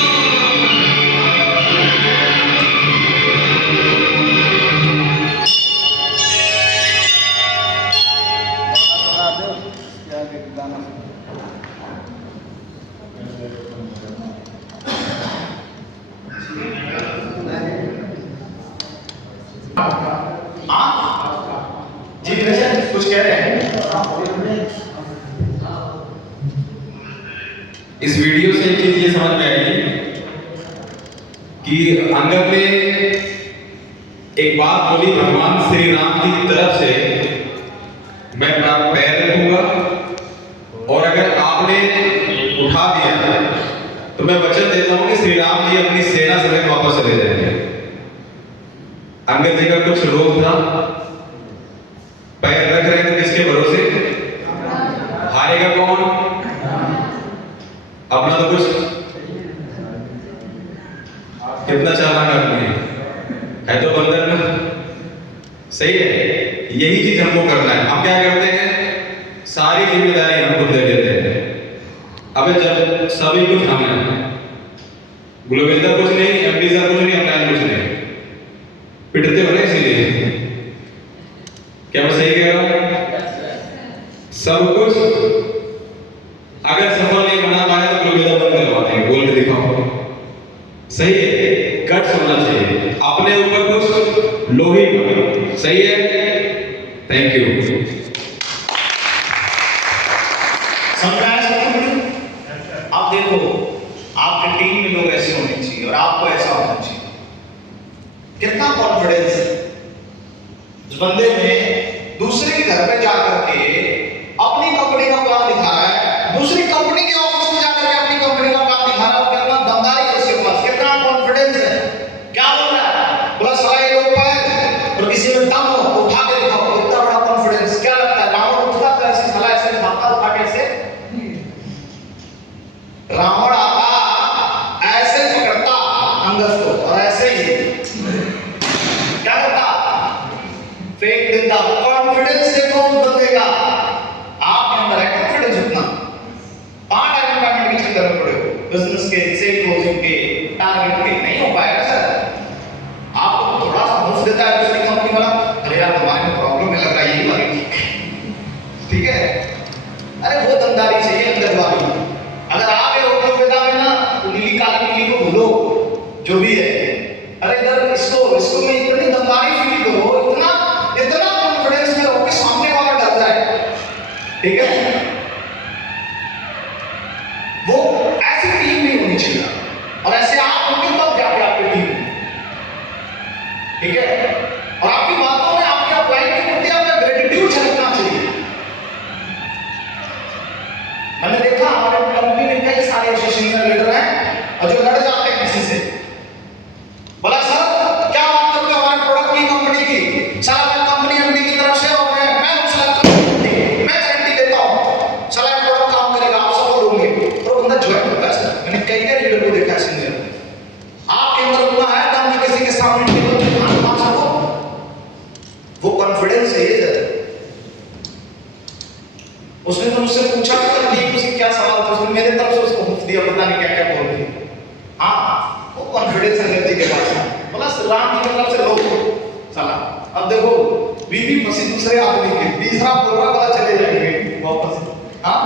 जी कृष्ण कुछ कह रहे हैं? इस वीडियो से एक चीज ये समझ में आई कि अंगद ने एक बात बोली भगवान श्री राम की तरफ से, मैं अपना पैर रखूंगा और अगर आपने उठा दिया तो मैं वचन देता हूं कि श्री राम जी अपनी सेना समेत वापस चले जाएंगे। अंगद जी का कुछ रोग था, पैर रख रहे थे किसके भरोसे? हारेगा कौन? अपना तो कुछ कितना चालाक आदमी है तो बंदर में, सही है? यही चीज हमको करना है। हम क्या करते हैं, सारी जिम्मेदारी हम खुद दे देते हैं। अबे जब सभी कुछ हमें, गुलविंदर कुछ नहीं, एमडी सर कुछ नहीं, अमलान कुछ नहीं, पिटते हो ना इसीलिए। क्या मैं सही कह रहा हूं? सब कुछ अगर सफल नहीं बना पाए तो गुलविंदर बंद करवा देंगे, बोल के दिखाओ। सही है? गट्स होना चाहिए, अपने ऊपर कुछ लोही, सही है? Thank you. आप देखो आपके टीम में लोग ऐसे होने चाहिए और आपको ऐसा होना चाहिए। कितना कॉन्फिडेंस है उस बंदे में, दूसरे के घर पे जाकर के अपनी कंपनी का प्लान ठीक है, अरे वो दमदारी चाहिए अंदर वाली। अगर आ गए हो उपयोगिता में ना तो नीली काली नीली को भूलो जो भी है। अरे इधर इसको में इतनी दमदारी फील करो, इतना इतना कॉन्फिडेंस में रहो कि सामने वाला डर जाए, ठीक है। वो ऐसी टीम नहीं होनी चाहिए, और ऐसे आप होंगे तब जाके आपकी टीम, ठीक है। और आपकी बातों में आपके अप्लाई के प्रति आपका ग्रेटिट्यूड झलकना चाहिए। मैंने देखा हमारे कंपनी में कई सारे ऐसे सीनियर लीडर हैं और जो लड़ जाते हैं किसी से, बोला सर क्या बात करते हो हमारे प्रोडक्ट की कंपनी की, सारा मैं कंपनी एमडी की तरफ से और मैं मैं गारंटी देता हूं सारा प्रोडक्ट काम करेगा, आप सफल होंगे। तो बंदा ज्वाइन होता है सर। मैंने कई कई लीडर को देखा है सीनियर, आपके अंदर उतना है दम कि किसी के सामने टेबल मान सको, वो कॉन्फिडेंस है ये। उसने तो मुझसे पूछा कि उसके क्या सवाल था, उसने मेरे तरफ से उसको मुफ्त दिया, पता नहीं क्या क्या बोल दिया। हाँ वो कॉन्फिडेंस है व्यक्ति के पास, बोला राम जी की तरफ से लो चला। अब देखो बीवी फंसी दूसरे आदमी के, तीसरा बोल रहा पता चले जाएंगे वापस। हाँ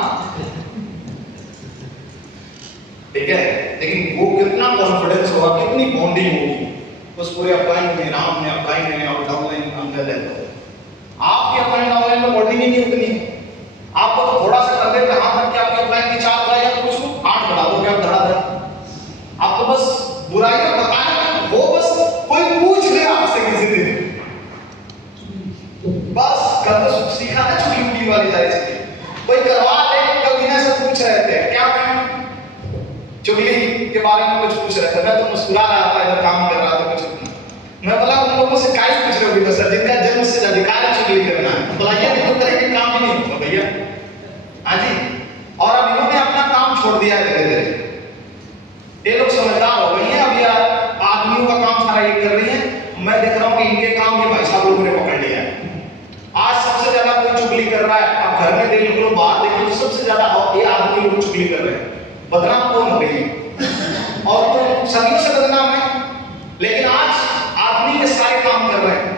ठीक है, लेकिन वो कितना कॉन्फिडेंस होगा, कितनी बॉन्डिंग होगी उस पूरे अपलाइन में, राम ने अपलाइन में और डाउनलाइन अंदर है। आपकी अपलाइन डाउनलाइन में बॉन्डिंग ही नहीं उतनी। आपको तो थोड़ा सा कंधे पे हाथ रख के आपके अपलाइन की चाल बुराइयां पूछो, हाथ बढ़ा दोगे आप धड़ाधड़। आपको बस बुराइयां बताने वो बस कोई पूछ ले आपसे किसी दिन, बस कंधे सीखा था चुगली उगली वाली जारी से कोई करवा ले। कभी ना से पूछ रहे थे क्या मैं चुगली के बारे में कुछ पूछ रहे थे, मैं तो मुस्कुरा रहा था, इधर काम कर रहा था कुछ। मैं बोला उन लोगों से काय पूछ रहे हो सर, जिनका जन्म से अधिकार है चुगली करना है, बोला ये तो तरह के काम ही नहीं होगा भैया। हाँ जी, और अब इन्होंने अपना काम छोड़ दिया है धीरे धीरे। ये लोग समझदार हो गए हैं, अब यार आदमियों का काम सारा ये कर रही है। मैं देख रहा हूँ कि इनके काम ये भाई साहब लोगों ने पकड़ लिया है। आज सबसे ज्यादा कोई चुगली कर रहा है, आप घर में देख लो बाहर देख लो, सबसे ज्यादा ये आदमी लोग चुगली कर रहे हैं। बदनाम कौन हो गई, और तो सदियों से बदनाम है, लेकिन आज आदमी के सारे काम कर रहे हैं।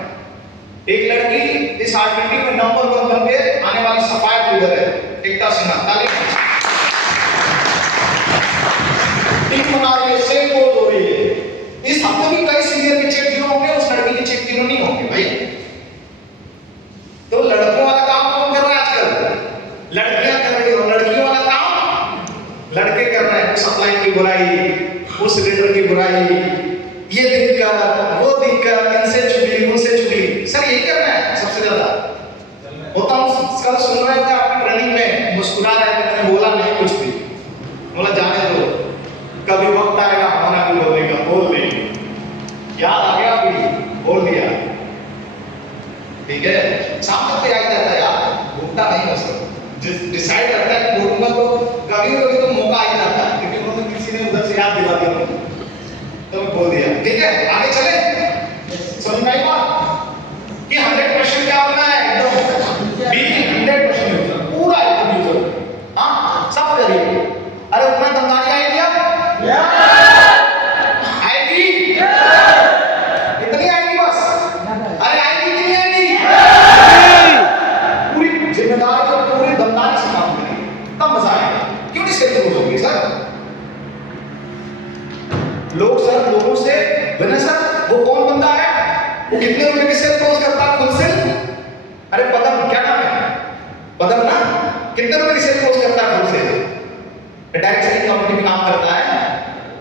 एक लड़की इस आर्टिटी में नंबर 1 बन के आने वाली सफाई लीडर है, एकता सिन्हा। ताली टीम बना रही है, सेल पोल हो रही है। इस हफ्ते भी कई सीनियर के चेक जीरो होंगे, उस लड़की के चेक जीरो नहीं होंगे भाई। तो लड़कों वाला काम कौन कर रहा है आजकल? लड़कियां कर रही हो। लड़कियों वाला काम लड़के कर रहे हैं। सप्लाई की बुराई, उस लीडर की बुराई, ये दिक्कत वो दिक्कत, इनसे चुगली उनसे चुगली, सर यही कर रहे हैं सबसे ज्यादा। होता हूँ कल सुन रहे थे आपकी ट्रेनिंग में, मुस्कुरा रहे थे, मैंने बोला नहीं कुछ भी, बोला जाने दो, कभी वक्त आएगा हमारा भी बोलने का, बोल देंगे। याद आ गया अभी, बोल दिया, ठीक है। शाम तक याद रहता है यार, भूखता नहीं हो सर, डिसाइड करता है बोलूंगा तो कभी कभी तो मौका आ ही जाता है, क्योंकि उन्होंने किसी ने उधर से याद दिला दिया तो मैं बोल दिया, ठीक है। आगे चले, समझ में आई बात कि 100% क्या होना है, बी 100% पूरा एकदम, हाँ सब करिए। अरे उतना दमदारी आएगी अब आएगी, इतनी आएगी बस, अरे आएगी कि नहीं आएगी, पूरी जिम्मेदारी को पूरी दमदारी से काम करेंगे, तब मजा आएगा। क्यों नहीं सेल क्लोज होगी सर? लोग सर लोगों से बने सर, वो कौन बंदा है, वो कितने रुपए की सेल क्लोज करता है खुद से? अरे पदम, क्या नाम है पदम ना, कितने रुपए की सेल क्लोज करता है खुद से? डायरेक्ट सेलिंग कंपनी में काम करता है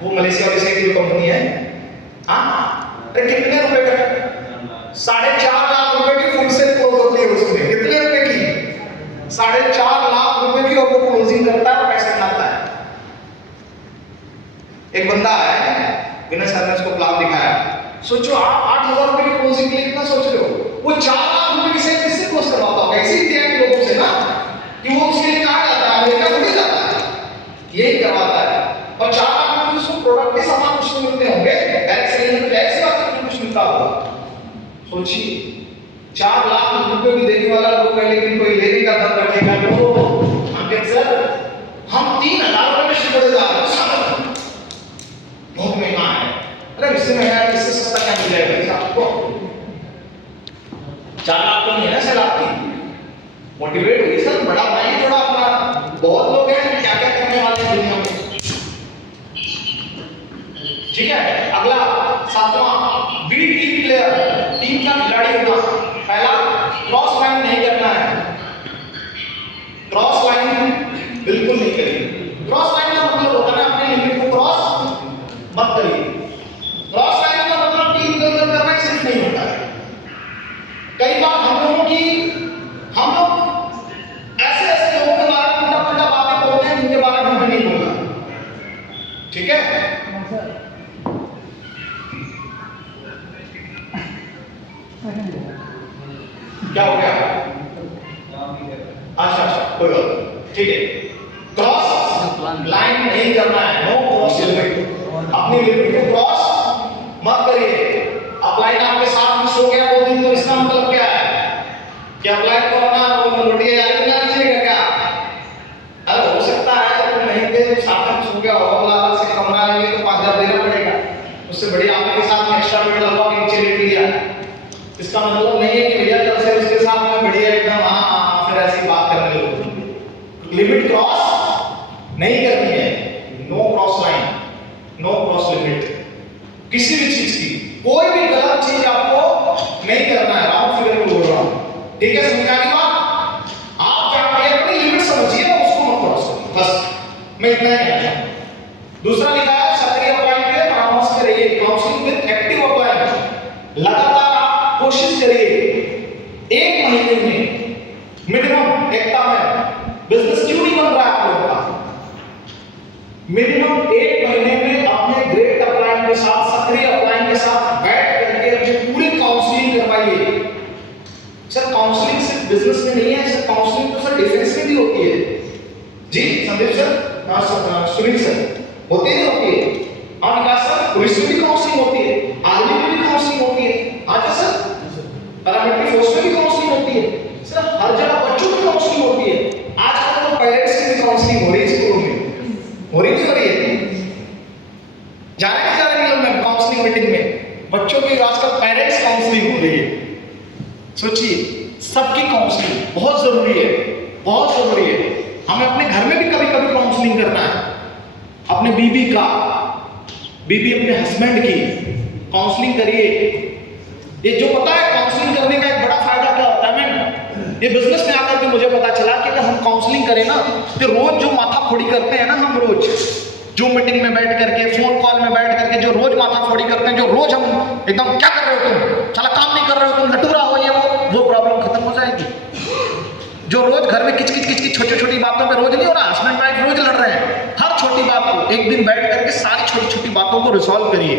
वो, मलेशिया वैसे की जो कंपनी है। हाँ अरे कितने रुपए का, 4.5 लाख रुपए की फुल सेल क्लोज होती है उसमें। कितने रुपए की? 4.5 लाख रुपए की, और वो क्लोजिंग करता है और पैसे बनाता है। एक बंदा है, विनय सर ने उसको प्लान दिखाया, सोचो आप 8,000 रुपए की क्लोजिंग के लिए कितना सोच रहे हो, वो 4 लाख रुपए की सेल किससे क्लोज करवाता होगा? ऐसे इंडिया के लोगों से ना, कि वो उसके लिए कहाँ जाता है, अमेरिका थोड़ी जाता है, यही करवाता है। और 4 लाख रुपए उसको प्रोडक्ट के सामान उसको मिलते होंगे, डायरेक्ट सेलिंग में टैक्स से आपको कुछ मिलता होगा। सोचिए 4 लाख रुपए भी देने वाला लोग है, लेकिन कोई लेने का दम रखेगा तो अंकित सर हम 3,000 रुपए में शुरू जा रहे हैं, बहुत महंगा है। अरे इससे महंगा है, इससे सस्ता क्या मिल जाएगा आपको? 4 लाख तो नहीं है ना सर आपकी, मोटिवेट हुई सर बहुत लोग हैं क्या क्या करने वाले हैं दुनिया में। ठीक है, अगला 7वां, बी टीम प्लेयर, टीम का खिलाड़ी होना। पहला, क्रॉस लाइन नहीं करना है, क्रॉस लाइन बिल्कुल नहीं करिए। क्रॉस लाइन का मतलब होता है अपने लिमिट को क्रॉस मत करिए। क्रॉस लाइन का मतलब टीम के अंदर करना सिर्फ नहीं होता है। कई बार हम लोग ऐसे ऐसे लोगों के बारे में उल्टा पुल्टा बातें बोलते हैं जिनके बारे में हमें नहीं बोलना। ठीक है, क्या हो गया? अच्छा कोई बात नहीं, ठीक है। क्रॉस लाइन नहीं करना है, नो क्रॉस लिमिट। अपनी लिमिट को क्रॉस मत करिए। अपलाइन आपके साथ में सो गया 2 दिन तो इसका मतलब क्या है कि अपलाइन को अपना वो रोटी याद बना लीजिएगा क्या? अरे हो सकता है तो नहीं के साथ में सो गया होगा, अलग से कमरा लेंगे तो 5000 देना पड़ेगा। उससे बढ़िया आपके साथ में एक्स्ट्रा बेड लगवा के नीचे लेट लिया। इसका मतलब नहीं है कि भैया कल से उसके साथ में बढ़िया एकदम हाँ फिर ऐसी बात करने लगो। लिमिट क्रॉस नहीं करनी है, no cross line, no cross limit. किसी भी चीज की कोई भी गलत चीज आपको नहीं करना है। राउंड फिगर में बोल रहा हूं, ठीक है? समझ आ गई बात? आप जाके अपनी लिमिट समझिए, उसको मत क्रॉस करिए, बस मैं इतना ही कहना हूं। दूसरा लिखा है सक्रिय अपॉइंट के परामर्श करिए, काउंसलिंग विद एक्टिव अपॉइंट। लगातार आप कोशिश करिए 1 महीने में मिनिमम एकता में बिजनेस क्यों नहीं बन रहा है आप लोगों का? मिनिमम 1 महीने में अपने ग्रेट अपलाइन के साथ, सक्रिय अपलाइन के साथ बैठ करके अपनी पूरी काउंसलिंग करवाइए। सर काउंसलिंग सिर्फ बिजनेस में नहीं है सर, काउंसलिंग तो सर डिफेंस में भी होती है। जी संदीप सर, हाँ सर, सुनील सर, होती है हाँ विकास सर, पुलिस में भी काउंसलिंग होती है, आर्मी में भी काउंसलिंग होती है, हाँ सर, पैरामिलिट्री फोर्स में भी काउंसलिंग होती है सर, हर जगह बच्चों की काउंसलिंग होती है। आजकल तो पेरेंट्स की भी काउंसलिंग हो रही है स्कूलों में, हो रही नहीं हो रही है? जा रहे हैं काउंसलिंग मीटिंग में, बच्चों की आजकल पेरेंट्स काउंसलिंग हो रही है। सोचिए, सबकी काउंसलिंग बहुत जरूरी है, बहुत जरूरी है। हमें अपने घर में भी कभी कभी काउंसलिंग करना है, अपने बीबी का, बीबी अपने हस्बैंड की काउंसलिंग करिए। ये जो पता है काउंसलिंग करने का एक बड़ा फायदा क्या होता है, मैं ये बिजनेस में आकर के मुझे पता चला कि अगर हम काउंसलिंग करें ना तो रोज जो माथा फोड़ी करते हैं ना, हम रोज जो मीटिंग में बैठ करके, फोन कॉल में बैठ करके जो रोज माथा फोड़ी करते हैं, जो रोज हम एकदम क्या कर रहे हो तुम, चला काम नहीं कर रहे हो तुम, लटूरा हो, ये वो प्रॉब्लम खत्म हो जाएगी। जो रोज घर में किच किच छोटी छोटी बातों पे रोज नहीं हो रहा, हस्बैंड वाइफ रोज लड़ रहे हैं, हर छोटी बात को एक दिन बैठ करके सारी छोटी छोटी बातों को रिजॉल्व करिए।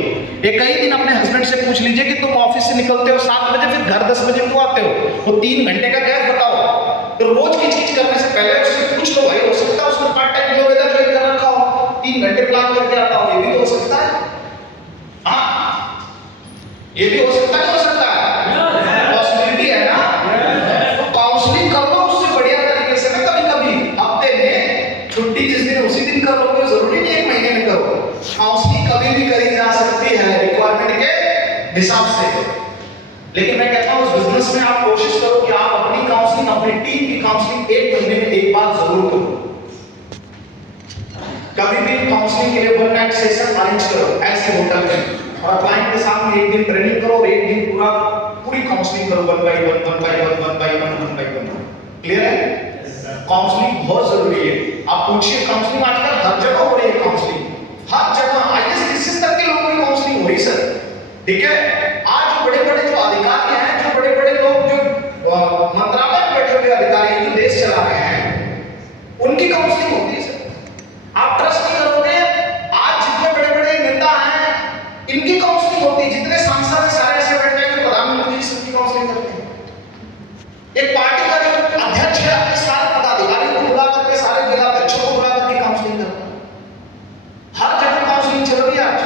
एक कई दिन अपने हस्बैंड से पूछ लीजिए कि तुम ऑफिस से निकलते हो 7 बजे, फिर घर 10 बजे क्यों आते हो, वो 3 घंटे का गैप बताओ। तो रोज किच किच करने से पहले उससे पूछ लो, भाई हो सकता है उसने पार्ट टाइम जॉब इधर ज्वाइन कर रखा हो, 3 घंटे प्लान करके आता हो, ये भी हो सकता है। हाँ, ये भी हो सकता है, हो सकता है, पॉसिबिलिटी है ना। तो काउंसलिंग कर लो उससे बढ़िया तरीके से ना, कभी कभी हफ्ते में छुट्टी जिस दिन उसी दिन कर लो, जरूरी नहीं 1 महीने में करो। काउंसलिंग कभी भी करी जा सकती है रिक्वायरमेंट के हिसाब से। लेकिन मैं कहता हूं उस बिजनेस में आप कोशिश करो कि आप अपनी काउंसलिंग, अपनी टीम की काउंसलिंग 1 महीने में एक बार जरूर करो। कभी भी काउंसलिंग के लिए 1 नाइट सेशन अरेंज करो ऐसे होटल में, और क्लाइंट के साथ में 1 दिन ट्रेनिंग करो और 1 दिन पूरी काउंसलिंग करो, 1 बाय 1। क्लियर है? काउंसलिंग बहुत जरूरी है। आप पूछिए, काउंसलिंग आजकल हर जगह हो रही है, काउंसलिंग हर जगह, आईएएस डिग्री तक के लोगों की काउंसलिंग हो रही सर। ठीक है, आज बड़े बड़े जो अधिकारी हैं, जो बड़े बड़े लोग जो मंत्रालय में बैठे हुए अधिकारी हैं, जो देश चला रहे हैं, उनकी काउंसलिंग होती है सर। आप ट्रस्ट नहीं करोगे, आज जितने बड़े बड़े नेता हैं इनकी काउंसलिंग होती है, जितने सांसद हैं सारे ऐसे बैठ जाएंगे, प्रधानमंत्री जी सबकी काउंसलिंग करते हैं। एक पार्टी का जो अध्यक्ष है अपने सारे पदाधिकारियों को बुला करके, सारे जिला अध्यक्षों को बुला करके काउंसलिंग करता है। हर जगह काउंसलिंग चल रही है आज।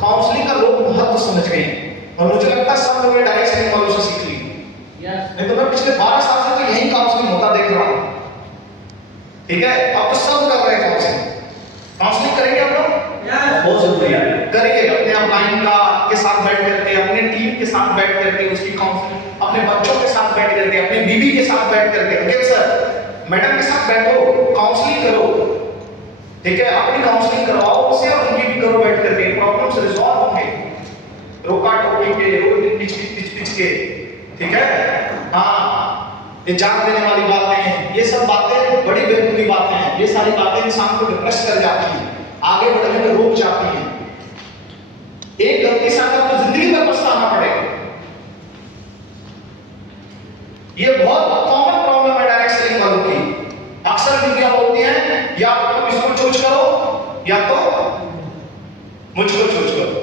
काउंसलिंग का लोग महत्व समझ गए और मुझे लगता है सब लोग डायरेक्ट सेलिंग वालों से सीख ली। नहीं तो मैं पिछले 12 साल से तो यही काउंसलिंग होता देख रहा हूं। ठीक है, अब तो सब कर रहे हैं काउंसलिंग करेंगे आप लोग, बहुत जरूरी है, करिए अपने अपलाइन का के साथ बैठ करके, अपने टीम के साथ बैठ करके उसकी काउंसलिंग, अपने बच्चों के साथ बैठ करके, अपने बीवी के साथ बैठ करके। ओके सर, मैडम के साथ बैठो, काउंसलिंग करो, ठीक है, अपनी काउंसलिंग करवाओ उससे और उनकी भी करो बैठ करके, प्रॉब्लम्स रिजॉल्व होंगे, रोका टोकी के, रोक पिच के, ठीक है। हाँ, ये जान देने वाली बातें हैं, ये सब बातें बड़ी बेहतरीन बातें हैं, ये सारी बातें इंसान को डिप्रेस कर जाती हैं, आगे बढ़ने में रोक जाती हैं। एक गलती से अगर तो जिंदगी में पछताना पड़ेगा। ये बहुत कॉमन प्रॉब्लम है डायरेक्ट सेलिंग वालों की। अक्सर मीडिया बोलती है या तो तुम इसको चूज करो या तो मुझको चूज करो।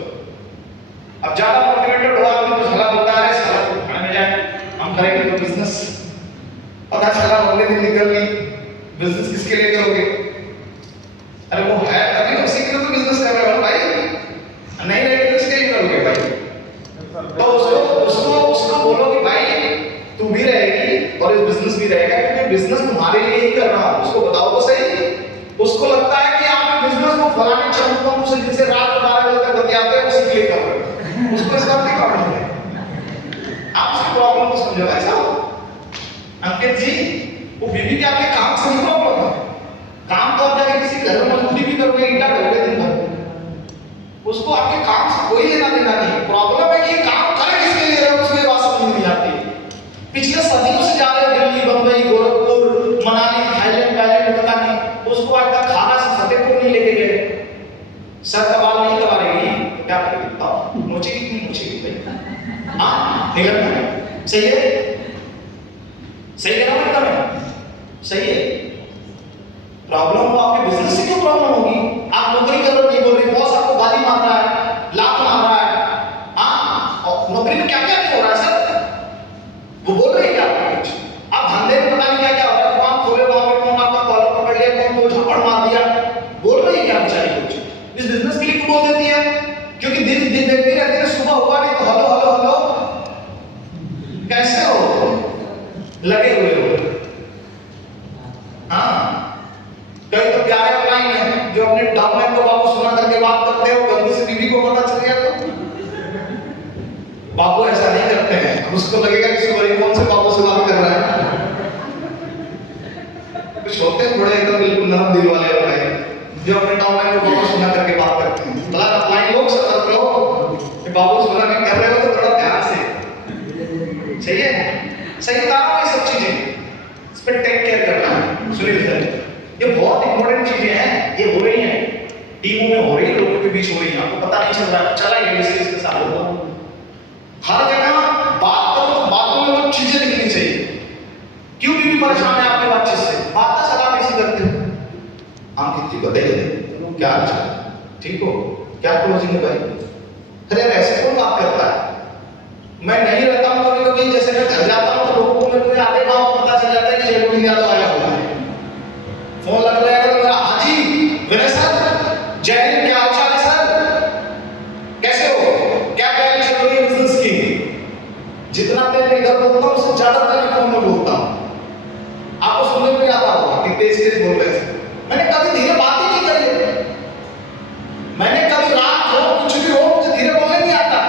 अब ज्यादा मोटिवेटेड हो आदमी तो सलाह बोलता है, सलाह में जाए हम करेंगे तो बिजनेस, पता चला अगले दिन निकल गई, बिजनेस किसके लिए करोगे? अरे वो है तभी तो उसी के लिए तो बिजनेस कर रहे हो भाई, नहीं रहेगी तो किसके लिए करोगे भाई? तो उसको बोलो कि भाई तू भी रहेगी और इस बिजनेस भी रहेगा, क्योंकि बिजनेस तुम्हारे लिए ही कर रहा हूं। उसको बताओ तो सही। उसको लगता है कि आप बिजनेस को फलाने चमकों से जिनसे रात 12 बजे तक बतियाते हैं उसी के लिए कर रहे हो, उसको इस बात की प्रॉब्लम है। आप उसकी प्रॉब्लम को समझो भाई साहब। अंकित जी, वो बीबी के आपके काम से नहीं प्रॉब्लम है, काम तो आप जाके किसी घर में मजदूरी भी करोगे, ईंटा ढोगे दिन भर, उसको आपके काम से कोई लेना देना नहीं। प्रॉब्लम है कि काम करे किसके लिए रहे हो, उसमें बात समझ नहीं आती। पिछले सदियों से जा रहे हैं दिल्ली, बंबई, गोरखपुर, मनाली, थाईलैंड, पता नहीं, उसको आज तक खाना से फतेहपुर नहीं लेके गए। सर का बाल नहीं करा रहेगी क्या करेगी? नोचेगी क्यों नोचेगी भाई? हाँ निकल सही है, सही है ना मतलब सही है। प्रॉब्लम हो आपके बिजनेस से क्यों प्रॉब्लम होगी? आप नौकरी कर रहे हो, नहीं बोल रहे, बॉस आपको गाली मार रहा है, लात मार रहा है, हाँ नौकरी में क्या क्या नहीं हो रहा है सर, वो बोल रहे हैं क्या कुछ? आप धंधे में पता नहीं क्या क्या हो रहा है, दुकान खोले वहां पे कौन आपका कॉलर पकड़ लिया, कौन को झापड़ मार दिया, बोल रहे हैं क्या बेचारी कुछ? इस बिजनेस के लिए क्यों बोल देती है? क्योंकि दिन दिन देखती रहती है, सुबह हुआ नहीं तो हेलो हेलो हेलो कैसे हो, लगे हुए हो। हाँ, कई तो प्यारे ऑनलाइन है जो अपने डाउनलाइन को बाबू सुना करके बात करते हो, गलती से बीवी को पता चल गया तो बाबू ऐसा नहीं करते हैं, उसको लगेगा कि सुबह कौन से बाबू से बात कर रहा है। कुछ होते हैं थोड़े एकदम बिल्कुल नरम दिल वाले लोग हैं जो अपने डाउनलाइन को बाबू सुना करके बात करते हैं। भला अपलाइन लोग सतर्क रहो कि बाबू सुना नहीं कर रहे हो तो थोड़ा ध्यान से, सही है, सही कहा ये सब चीजें, इस पर टेक केयर करना है। सुनील सर, ये बहुत इंपॉर्टेंट चीजें हैं, ये हो रही हैं, टीमों में हो रही है, लोगों के बीच हो रही है, आपको पता नहीं चल रहा है, चला ये इसके साथ होगा। हर जगह बात करो तो बातों में वो चीजें लिखनी चाहिए। क्यों बीवी परेशान है आपके बातचीत से? बात का सलाह कैसे करते हो? हम कितनी बताइए क्या हाल चाल, ठीक हो, क्या क्लोजिंग है भाई? अरे यार ऐसे कौन बात करता है? मैं नहीं रहता हूँ कभी कभी, जैसे मैं घर जाता हूँ तो लोगों को मेरे को आधे गाँव पता चल जाता है कि जयपुर यादव आया हुआ है, फोन लग रहा है तो मेरा हाँ जी विनय सर, जय हिंद, क्या हाल चाल है सर, कैसे हो, क्या तैयारी चल रही है बिजनेस की? जितना देर इधर बोलता हूँ उससे ज्यादा देर फोन में बोलता हूँ। आपको सुनने में आता होगा कि तेज तेज बोल रहे हैं। मैंने कभी धीरे बात ही नहीं करी, मैंने कभी रात हो कुछ भी हो मुझे धीरे बोलने नहीं आता,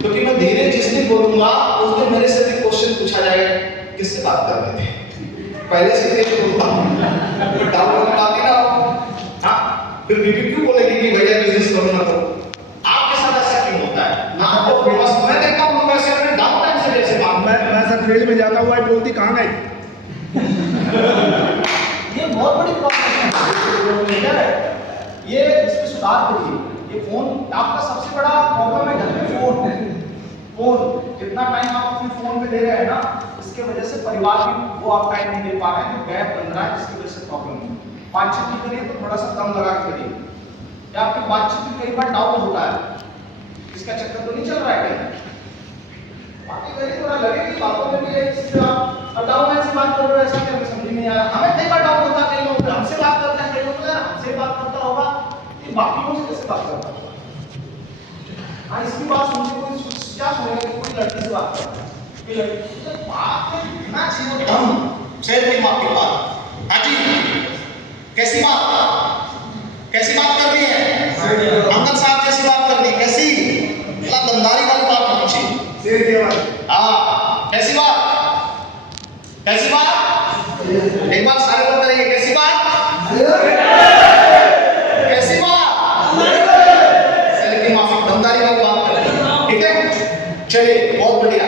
क्योंकि मैं धीरे जिस दिन बोलूंगा उस दिन मेरे से भी क्वेश्चन पूछा जाएगा किससे बात कर रहे थे, पहले से तेज बोलता हूँ, डाउन बात ही ना हो। हाँ, फिर बीबी क्यों बोलेगी कि भैया बिजनेस करो ना करो? आपके साथ ऐसा क्यों होता है? आपको मैं देखता हूँ लोग ऐसे अपने डाउन टाइम से जैसे मैं सर फील्ड में जाता हुआ बोलती कहाँ गए? ये बहुत बड़ी प्रॉब्लम है, ये इसमें सुधार करिए। ये फोन आपका सबसे बड़ा प्रॉब्लम है, घर में फोन जितना टाइम आप अपने फोन पे दे रहे हैं ना, इसके वजह से परिवार भी वो आप टाइम नहीं दे पा रहे हैं, तो गैप बन रहा है, इसकी वजह से प्रॉब्लम है। बातचीत भी करिए तो थोड़ा सा दम लगा के करिए, या आपकी बातचीत में कई बार डाउन होता है, इसका चक्कर तो नहीं चल रहा है कहीं? बातें करिए, थोड़ा लगे कि बातों में भी एक डाउन ऐसी बात कर रहे हो, ऐसा क्या समझ नहीं आ रहा। हमें कई बार डाउन होता है, कई लोग हमसे बात करते हैं, कई लोग हमसे बात करता होगा, ये बाकी लोगों से कैसे बात करता होगा? हाँ, इसकी बात सुनने कोई क्या सुनेगा? कोई लड़की से बात करता है, कोई लड़की तो बात करना चाहिए दम से नहीं मार के बात। हाँ जी, कैसी बात कर रही है? अंकल साहब जैसी बात करनी, कैसी दमदारी वाली बात होनी चाहिए। हाँ, कैसी बात बात सारे लोग करेंगे, कैसी बात? कैसी बात? सेल की माफी, दमदारी की बात करें, ठीक है? चलिए, बहुत बढ़िया।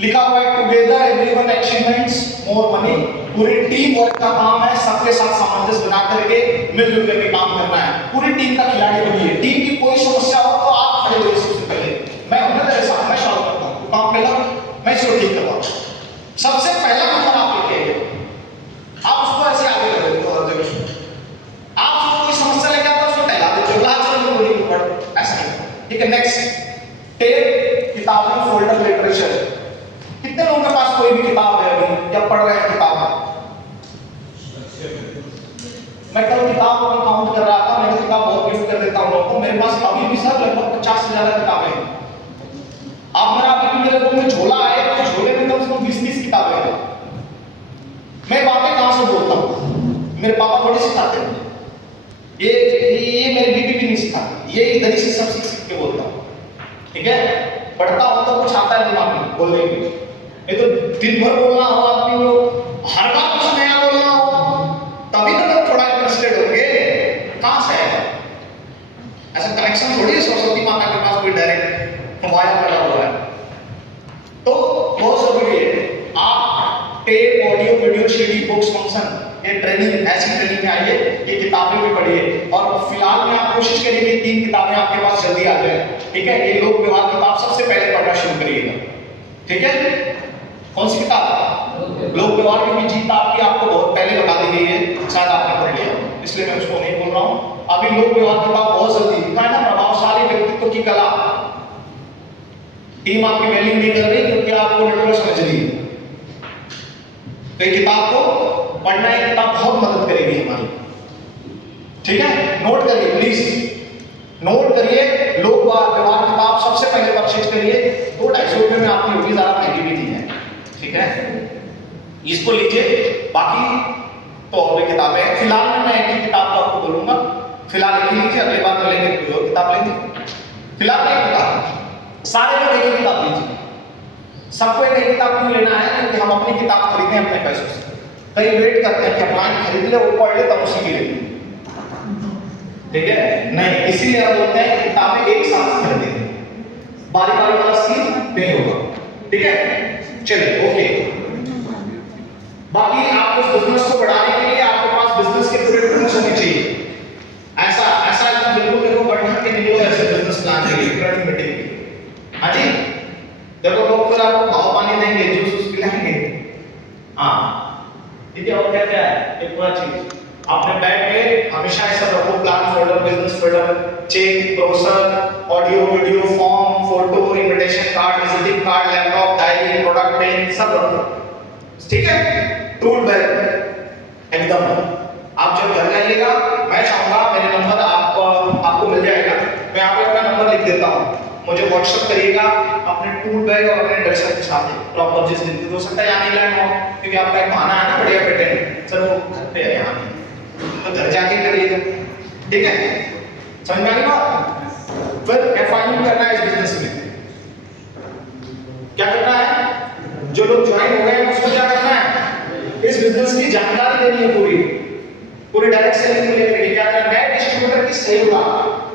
लिखा हुआ है together everyone achievements more money. पूरी टीम वर्क का काम है, सबके साथ सामंजस्य बना करके मिलजुल करके काम करना है। पूरी टीम का खिलाड़ी बनिए। टीम की कोई समस्या हो तो आप खड़े होइए सबसे पहले। मैं हूं ना तेरे साथ, मैं सॉल्व करता हूं। काम पहला मैं इसको ठीक करवाऊं। सबसे पहला नंबर आप लेके आइए। आप उसको ऐसे आगे कर देते हो हर जगह। आप उसको कोई समस्या लेके आते हो उसको टहला देते हो, ला चलो बोली पढ़, ऐसा नहीं। ठीक है, नेक्स्ट। टेप, किताबें, फोल्डर, लिटरेचर। कितने लोगों के पास कोई भी किताब है अभी या पढ़ रहे हैं किताब? मैं कल किताब को काउंट कर रहा था, मैं किताब बहुत गिफ्ट कर देता हूं लोगों को। मेरे पास अभी भी सर लगभग 50 से ज्यादा किताबें हैं। आप अभी मेरे रूम में झोला है, तो झोले में कम से कम 20-30 किताबें हैं। मैं बातें कहां से बोलता हूं? मेरे पापा थोड़ी सिखाते हैं, ये मेरी बीबी भी नहीं सिखाती, ये इधर ही से सब सीख के बोलता हूं। ठीक है, पढ़ता हूं तो कुछ आता है दिमाग में बोलने के लिए। ये तो दिन भर बोलना हो आदमी को, हर बार कुछ नया बोलना हो, तभी तो लोग थोड़ा इंटरेस्टेड होंगे। कहां से है ऐसा कनेक्शन? थोड़ी है सरस्वती माता के पास कोई डायरेक्ट वायर लगा हुआ है। तो बहुत जरूरी है आप tape, audio, video, CD, books, function, ये ट्रेनिंग, ऐसी ट्रेनिंग में आइए, ये किताबें भी पढ़िए। और फिलहाल में आप कोशिश करिए कि 3 किताबें आपके पास जल्दी आ जाए। ठीक है, ये लोक व्यवहार किताब सबसे पहले पढ़ना शुरू करिएगा। ठीक है, कौन सी किताब? लोक व्यवहार, क्योंकि जीत आपकी आपको बहुत पहले बता दी गई है, शायद आपने पढ़ लिया, इसलिए मैं उसको नहीं बोल रहा हूं। अभी लोक व्यवहार किताब बहुत जल्दी लिखा है ना, प्रभावशाली व्यक्तित्व की कला। टीम आपकी वैल्यू नहीं कर रही क्योंकि आपको नेटवर्क समझ रही है। तो किताब को पढ़ना, ये किताब बहुत मदद करेगी हमारी। ठीक है, नोट करिए प्लीज, नोट करिए। लोक व्यवहार किताब सबसे पहले परचेज करिए। 200-250 रुपए में आपकी होगी, ज्यादा महंगी भी नहीं है। ठीक है, इसको लीजिए। बाकी तो और भी किताबें हैं। फिलहाल मैं एक ही किताब को आपको बोलूंगा, फिलहाल एक ही लीजिए, अगली बार मिलेंगे कोई और किताब लेंगे। फिलहाल एक किताब, सारे लोग एक ही किताब लीजिए। सबको एक ही किताब क्यों लेना है? क्योंकि हम अपनी किताब खरीदते हैं अपने पैसों से। कई वेट करते हैं कि अपना खरीद ले, वो पढ़ ले, तब उसी की लेंगे। ठीक है, नहीं, इसीलिए हम बोलते हैं कि किताबें एक साथ खरीदेंगे, बारी बारी वाला सीन नहीं होगा। ठीक है, चलिए ओके। बाकी आप उस बिजनेस को बढ़ाने के लिए आपके पास बिजनेस के पूरे टूल्स होने चाहिए। ऐसा एकदम बिल्कुल देखो बढ़िया के निकलो ऐसे बिजनेस प्लान के लिए, ट्रेनिंग मीटिंग के लिए। हाँ जी, देखो लोग फिर आपको भाव पानी देंगे, जूस पिलाएंगे। हाँ ठीक है, और क्या क्या है एक पूरा चीज आपने बैग में हमेशा ऐसा रखो, plan folder, business folder, cheque, brochure, audio, video, form, photo, invitation card, visiting card, laptop, diary, product pen, सब रखो। ठीक है, टूल बैग एकदम। आप जब घर जाइएगा, मैं चाहूंगा मेरे नंबर आपको मिल जाएगा, मैं यहाँ पे अपना नंबर लिख देता हूँ, मुझे व्हाट्सएप करिएगा अपने टूल बैग और अपने ड्रेसर के साथ प्रॉपर। जिस दिन हो सकता है यहाँ नहीं लाए हो क्योंकि आपका एक बहाना है ना बढ़िया पेटेंट, सर वो घर पे है यहाँ नहीं, तो घर जाके करिएगा। ठीक है, समझ में आ गई बात? फिर एफआईयू करना है इस बिजनेस में। क्या करना है? जो लोग ज्वाइन हो गए हैं उसको क्या करना है? इस बिजनेस की जानकारी देनी है, पूरी डायरेक्ट सेलिंग को लेकर क्या करना है? डिस्ट्रीब्यूटर की सेवा,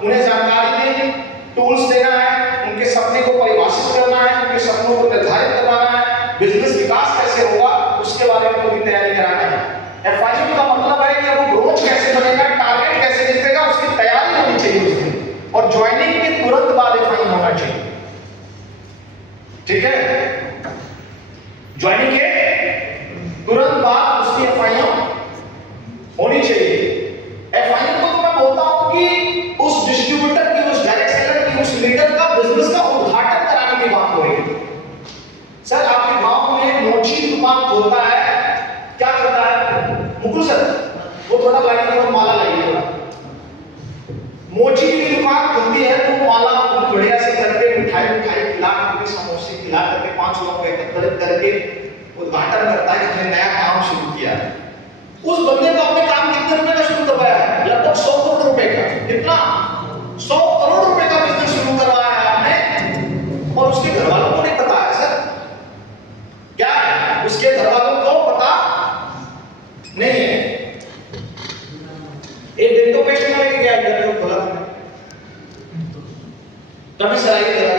उन्हें जानकारी देनी, टूल्स देना है, उनके सपने को परिभाषित करना है, उनके सपनों को निर्धारित करवाना है, बिजनेस विकास कैसे होगा उसके बारे में पूरी तैयारी कराना है। एफआईयू का मतलब है कि वो ग्रोथ कैसे बनेगा, टारगेट कैसे दिखेगा, उसकी तैयारी होनी चाहिए उसमें, और ज्वाइनिंग के तुरंत बाद एफआईयू होना चाहिए। ठीक है, ज्वाइनिंग के तुरंत बाद उसकी एफआईयू होनी चाहिए। एफआईयू को तो मैं बोलता हूं कि उस डिस्ट्रीब्यूटर की, उस डायरेक्ट सेलर की, उस लीडर का बिजनेस का उद्घाटन कराने की बात हो रही है। सर आपके गांव में मोची दुकान खोलता है, क्या करता है मुकुल सर? वो थोड़ा लाइट और माला लाइए थोड़ा। मोची की दुकान खुलती है तो माला बढ़िया से करके मिठाई खिला करके, समोसे खिला करके, 5 लोगों को एकत्रित करके उद्घाटन करता है कि हमने नया काम शुरू किया है। उस बंदे को अपने काम कितने रुपए का शुरू करवाया है? लगभग 100 करोड़ रुपए का। कितना? 100 करोड़ रुपए का बिजनेस शुरू करवाया है आपने, और उसके घर वालों को नहीं पता है। सर क्या है? उसके घर वालों को पता नहीं है। एक दिन तो पेश करने के गया इधर को बोला रमेश सर आइए जरा।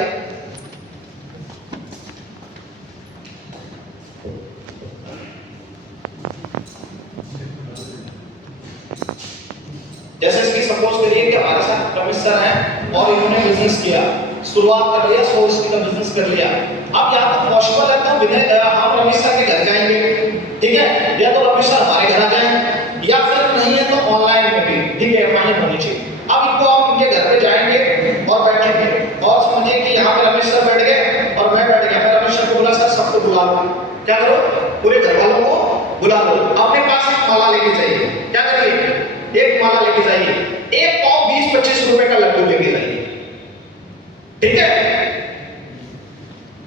जैसे इसकी सपोज करिए कि हमारे साथ रमेश सर हैं और इन्होंने बिजनेस किया, शुरुआत कर लिया, 100 इसकी का बिजनेस कर लिया। अब या तो पॉसिबल है तो हम रमेश सर के घर जाएंगे, ठीक है, या तो रमेश सर हमारे घर आ जाएं, या फिर नहीं है तो ऑनलाइन में भी, ठीक है, फाइनल होनी चाहिए। अब इनको आप इनके घर पे जाएंगे और बैठेंगे और समझिए कि यहाँ पे रमेश सर बैठ गए और मैं बैठ गया। मैं रमेश सर को बोला सर सबको बुला लो, क्या करो, पूरे घर वालों को बुला लो, अपने पास एक माला लेके जाइए, क्या करिए, एक माला लेके जाइए, एक पाव 20-25 रुपए का लड्डू लेके जाइए, ठीक है,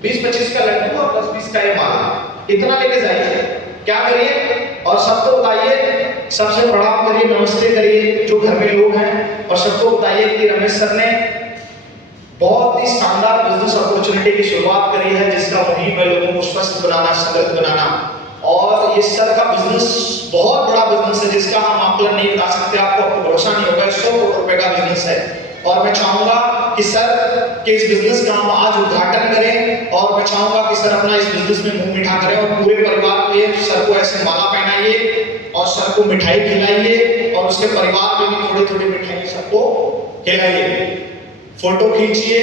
20-25 का लड्डू और 10-20 का ये माला, इतना लेके जाइए, क्या करिए, और सबको बताइए, सबसे प्रणाम करिए, नमस्ते करिए जो घर में लोग हैं, और सबको बताइए कि रमेश सर ने बहुत ही शानदार बिजनेस अपॉर्चुनिटी की शुरुआत करी है, जिसका मुहिम है लोगों को स्वस्थ बनाना, समृद्ध बनाना। और ये सर का बिजनेस बहुत बड़ा बिजनेस है, जिसका हम आकलन नहीं बता सकते, आपको भरोसा नहीं होगा, 100 करोड़ रुपए का बिजनेस है। और मैं चाहूंगा कि सर के इस बिजनेस का हम आज उद्घाटन करें, और मैं चाहूंगा कि सर अपना इस बिजनेस में मुंह मीठा करें और पूरे परिवार को सर को ऐसे माला पहनाइए और सर को मिठाई खिलाइए और उसके परिवार में भी थोड़ी थोड़ी मिठाई सबको खिलाइए, फोटो खींचिए।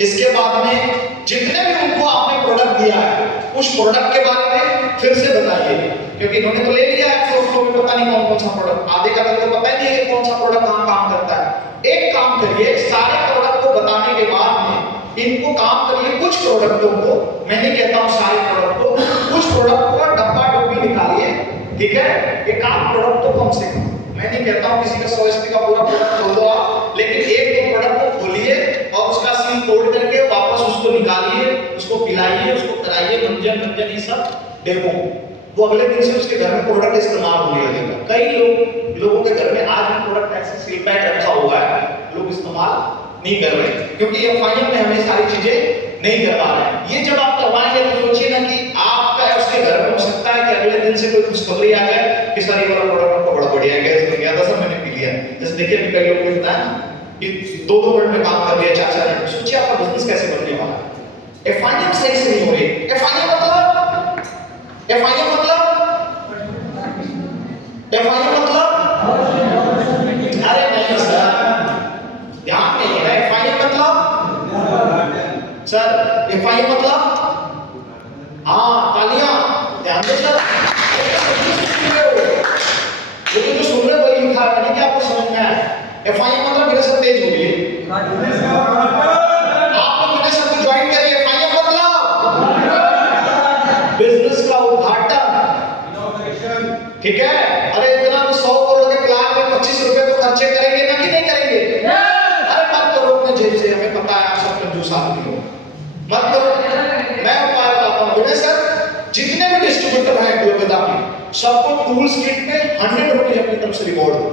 इसके बाद में जितने भी उनको आपने प्रोडक्ट दिया है उस प्रोडक्ट के बारे में फिर से बताइए, क्योंकि इन्होंने तो ले लिया है, तो पता नहीं कौन कौन सा प्रोडक्ट, आधे का तो पता ही नहीं है कौन सा प्रोडक्ट कहाँ काम करता है। एक काम करिए, सारे प्रोडक्ट को बताने के बाद में इनको काम करिए, कुछ प्रोडक्टों को, मैं नहीं कहता हूँ सारे प्रोडक्ट को, कुछ प्रोडक्ट को डब्बा डब्बी निकालिए, ठीक है, एक आध प्रोडक्ट तो कम से कम, मैं नहीं कहता हूँ किसी का 100 का पूरा प्रोडक्ट खोल दो आप, लेकिन एक दो प्रोडक्ट को खोलिए और उसका सील तोड़ करके वापस उसको निकालिए, उसको पिलाइए, उसको कराइए, मंजन ये सब देखो, वो अगले दिन से उसके घर में प्रोडक्ट इस्तेमाल होने लगेगा। कई लोगों के घर में आज भी प्रोडक्ट ऐसे सील पैक रखा हुआ है, लोग इस्तेमाल नहीं कर रहे, क्योंकि एफआईएम में हमें सारी चीजें नहीं करवा रहे हैं। ये जब आप करवाएंगे तो सोचिए ना कि आपका उसके घर में हो सकता है कि अगले दिन से कोई खुशखबरी आ जाए कि सर ये वाला प्रोडक्ट आपको बड़ा बढ़िया है, गैस बन गया था सर, मैंने पी लिया। जैसे देखिए अभी कई लोगों को बताया ना कि 2-2 मिनट में काम कर दिया, 4-4 मिनट। सोचिए आपका बिजनेस कैसे बनने वाला है। एफआईएम सही से नहीं हो रही। एफआईएम मतलब अरे नहीं सर, ध्यान नहीं है। एफआईएम मतलब सर, एफआईएम मतलब हाँ, तालियां, ध्यान दो सर, लेकिन जो सुन रहे वही लिखा है, नहीं कि आपको समझ में आया। एफआईएम मतलब मेरे साथ तेज हो गई, आप लोग मेरे साथ ज्वाइन करिए। एफआईएम मतलब बिजनेस का उद्घाटन, ठीक है। अरे इतना तो 100 करोड़ के प्लान में 25 रुपए तो खर्चे करेंगे ना कि नहीं करेंगे? अरे मत करो अपने जेब से, हमें पता है आप सब कंजूस आदमी हो, मत करो। मैं उपाय बताता हूँ विनय सर, जितने भी डिस्ट्रीब्यूटर हैं ग्लोबल में, सबको टूल्स किट में 100 रुपए अपनी तरफ से रिवॉर्ड दो।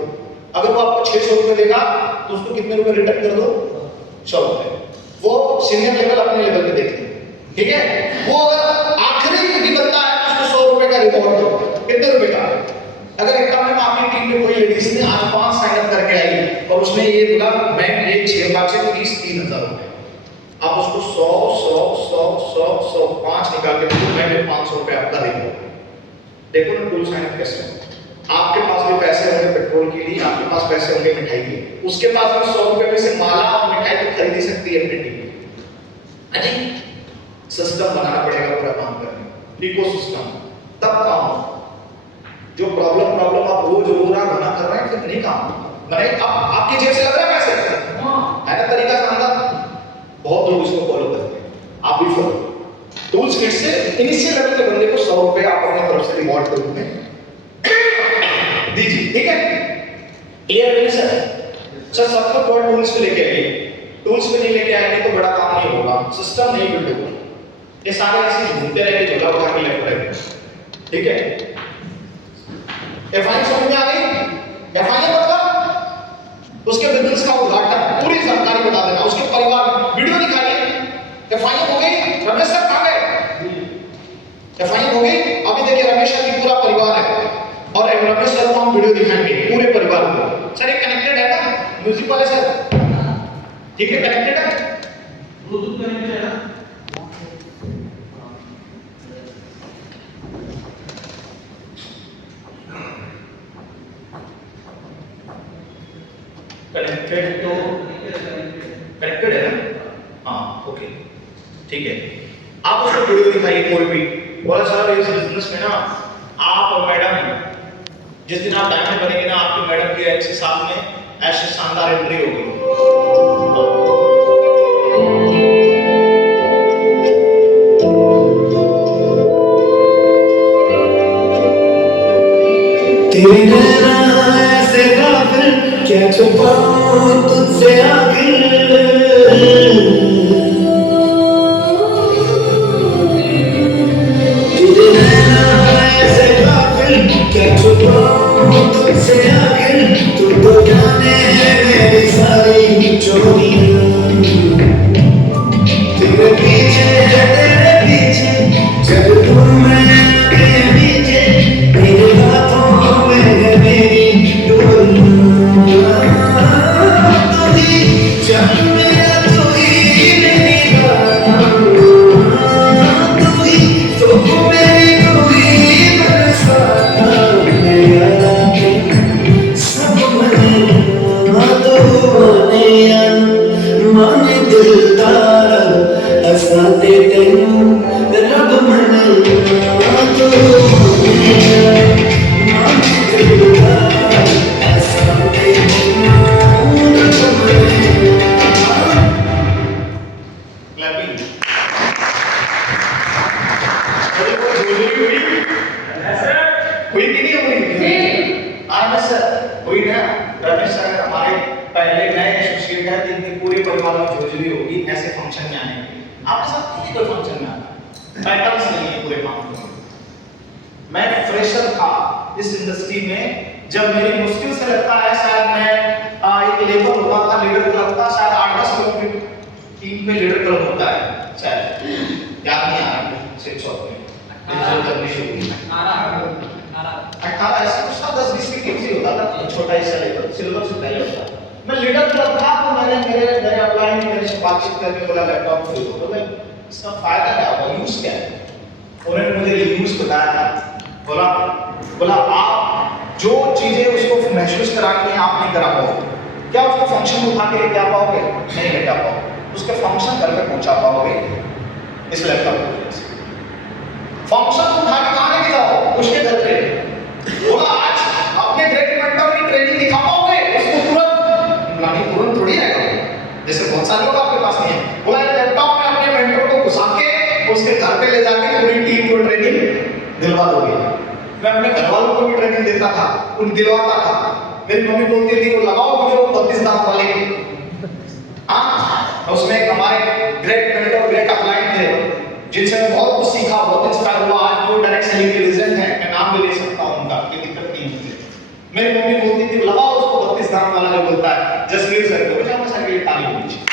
अगर वो आपको 600 रुपए देगा तो उसको कितने रुपए रिटर्न कर दो? 100 रुपए। वो सीनियर लेवल अपने लेवल पे देखते हैं, ठीक है। वो अगर आखिरी भी बनता है तो उसको 100 रुपए का रिवॉर्ड दो। कितने रुपए का? अगर एक काम में आपकी टीम में कोई लेडीज ने आज 5 साइन अप करके आई और उसने ये बोला मैं ये 6 बार से 30,000 रुपए, आप उसको 100 5 निकाल के देखो, मैं 500 रुपए आपका देंगे। देखो ना टूल साइन अप कैसे, आपके पास भी पैसे होंगे पेट्रोल के लिए, आपके पास पैसे होंगे मिठाई के लिए, उसके पास भी 100 रुपए में से माला और मिठाई तो खरीद ही सकती है अपनी टीम। अजी सिस्टम बनाना पड़ेगा पूरा काम करने, इकोसिस्टम, तब काम। जो प्रॉब्लम आप रोज बना कर रहे हैं फिर नहीं काम बने। आपकी जेब से लग रहा है पैसे, है ना तरीका शानदार, बहुत लोग इसको फॉलो करते हैं, आप भी फॉलो। टूल्स किट से इनिशियल लेवल के बंदे को 100 रुपए आप अपनी तरफ से रिवॉर्ड के रूप में दीजिए, ठीक है। क्लियर है सर? सर सबको टूल्स पे लेके आइए, टूल्स पे नहीं लेके आएंगे तो बड़ा काम नहीं होगा, सिस्टम नहीं बिल्ड होगा। ये सारे ऐसे घूमते रहेंगे, झोला उठा के लेफ्ट राइट, ठीक है। एफआईएम समझ में आ गई? एफआईएम मतलब उसके बिजनेस का उद्घाटन, पूरी जानकारी बता देना, उसके परिवार वीडियो दिखाइए। एफआईएम हो गई। रमेश सर कहां गए? एफआईएम हो गई। अभी देखिए रमेश सर की पूरा परिवार है और हम वीडियो दिखाएंगे पूरे परिवार को। सर ये कनेक्टेड है ना म्यूजिक वाले सर? ठीक है, कनेक्टेड है, ब्लूटूथ कनेक्टेड है ना? कनेक्टेड तो कनेक्टेड है ना? हाँ ओके ठीक है। आप उसको वीडियो दिखाइए कोई भी। बोला सर इस बिजनेस में ना आप और मैडम जिस दिन आप डायमंड बनेंगे ना आपकी मैडम के ऐसे साथ में ऐसे शानदार एंट्री होगी। तेरे नैना ऐसे गाफिल क्या छुपाऊं तुझसे आखिर। तेरे नैना ऐसे गाफिल क्या छुपाऊं तुझसे आखिर। तू तो जाने मेरी सारी चोरियां। तेरे पीछे चल तू मैं तेरे पीछे। तेरे हाथों में मेरी डोरियां। तू ही जान मेरा, तू ही मेरी बात। तू ही तो मेरी, तू ही बरसात। मेरा सब मना तो माने या माने दिलदार। असाते तेनू रब मना तो माने दिलदार। असाते तेनू रब मना। क्लैपिंग थोड़ी बहुत जोड़ी हुई हुई कि नहीं हुई? हाँ सर हुई ना। रमेश सर हमारे पहले नए एसोसिएट हैं जिनके पूरे परिवार में जोजरी होगी ऐसे फंक्शन में आने की। आपके साथ किसी कोई फंक्शन में आना पैटर्न्स नहीं है पूरे काम में। मैं फ्रेशर था इस इंडस्ट्री में जब मेरी मुश्किल से लगता है शायद मैं एक लेबर हुआ था लीडर क्लब का। शायद 8-10 लोगों की टीम पे लीडर क्लब होता है शायद, याद नहीं आ रहा से चौक में डिजिटल करने शुरू की 18 ऐसा कुछ था। 10-20 की टीम से होता था, छोटा ही सा लेबर सिल्वर से पहले होता था। मैं लीडर क्लब था तो मैंने मेरे अपलाइन मेरे से बातचीत करके बोला लैपटॉप खरीदो। तो मैं इसका फायदा क्या होगा, यूज क्या है? उन्होंने मुझे यूज बताया था। बोला आप जो चीजें उसको महसूस करानी है आप नहीं करा पाओगे। क्या उसको फंक्शन उठा के लेके आ पाओगे? नहीं लेके आ पाओगे। उसके फंक्शन घर पे पहुंचा पाओगे इस लैपटॉप की वजह से। फंक्शन उठा के कहां लेके जाओ? उसके घर पे। बोला आज अपने ग्रेट मेंटर की ट्रेनिंग दिखा पाओगे? उसको तुरंत थोड़ी आएगा, जैसे बहुत सारे लोग आपके पास नहीं है। बोला लैपटॉप में अपने मेंटर को घुसा के उसके घर पे ले जाके पूरी टीम को ट्रेनिंग दिलवा दोगे। मैं अपने घर वालों को भी ट्रेनिंग देता था, उन दिलवाता था। मेरी मम्मी बोलती थी वो लगाओ मुझे वो 32 दांत वाले की। हाँ उसमें एक हमारे ग्रेट मेंटर ग्रेट अपलाइन थे जिनसे मैं बहुत कुछ सीखा, बहुत इंस्पायर हुआ। आज वो डायरेक्ट सेलिंग के रीजन है, मैं नाम भी ले सकता हूं उनका, कोई दिक्कत नहीं है। मेरी मम्मी बोलती थी लगाओ उसको 32 दांत वाला जो बोलता है जसवीर सर को। बच्चा सर के लिए ताली होनी चाहिए।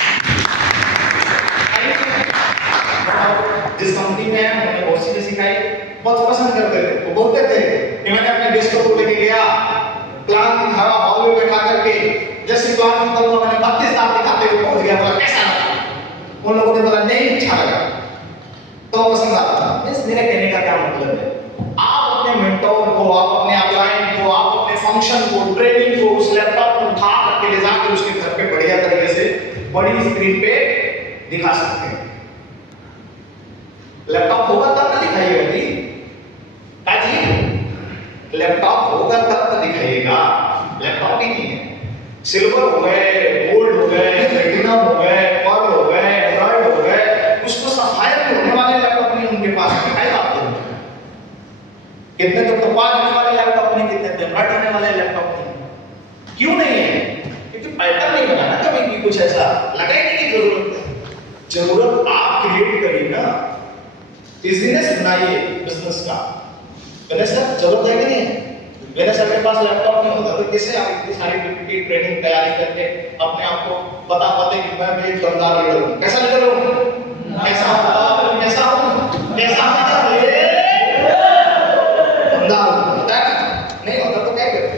जिस कंपनी में है उन्होंने बहुत चीजें सिखाई, बहुत पसंद करते थे। वो बोलते थे कि मैंने अपने गेस्टों को लेके गया, प्लान दिखाया हॉल में बैठा करके। जैसे प्लान खत्म हुआ मैंने 32 दांत दिखाते हुए पहुंच गया। बोला कैसा लगा? उन लोगों ने बोला नहीं अच्छा लगा। तो पसंद आता था। इस मेरे कहने का क्या मतलब है, आप अपने मेंटोर को, आप अपने अपलाइन को, आप अपने फंक्शन को, ट्रेनिंग को उस लैपटॉप को उठा करके ले जाकर उसके घर पे बढ़िया तरीके से बड़ी स्क्रीन पे दिखा सकते हैं। लैपटॉप होगा तब ना दिखाइएगा जी। काजी लैपटॉप होगा तब ना दिखाइएगा। लैपटॉप ही नहीं है। सिल्वर हो गए, गोल्ड हो गए, प्लैटिनम हो गए, पर्ल हो गए, एंड्रॉइड हो गए, उसको सफायर में होने वाले लैपटॉप नहीं उनके पास दिखाई आपको। कितने तो तपाज होने वाले लैपटॉप नहीं, कितने डेमराइट होने वाले लैपटॉप नहीं। क्यों नहीं है? क्योंकि पैटर्न नहीं बनाना कभी भी कुछ ऐसा लगाने की जरूरत है। जरूरत आप क्रिएट करिए ना, बिजनेस बनाइए बिजनेस का। मैंने सर जरूरत है कि नहीं है? मेरे सर के पास लैपटॉप नहीं होता तो कैसे आप इतनी सारी पीपीटी ट्रेनिंग तैयारी करके अपने आप को बता पाते कि मैं भी एक दमदार लीडर हूं। कैसा लीडर हूं? कैसा हूं? कैसा हूं? कैसा मतलब ये दमदार होता है? नहीं होता तो क्या करते?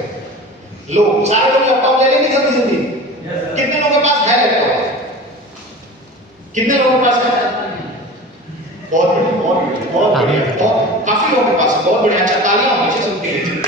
लो, सारे लोग लैपटॉप ले लेंगे जल्दी जल्दी। कितने लोगों के पास है लैपटॉप? कितने लोगों के पास है? बहुत बढ़िया, बहुत बढ़िया, बहुत बढ़िया, बहुत काफी लोगों के पास है, बहुत बढ़िया। अच्छा, तालियां हमेशा सुनती रहिए।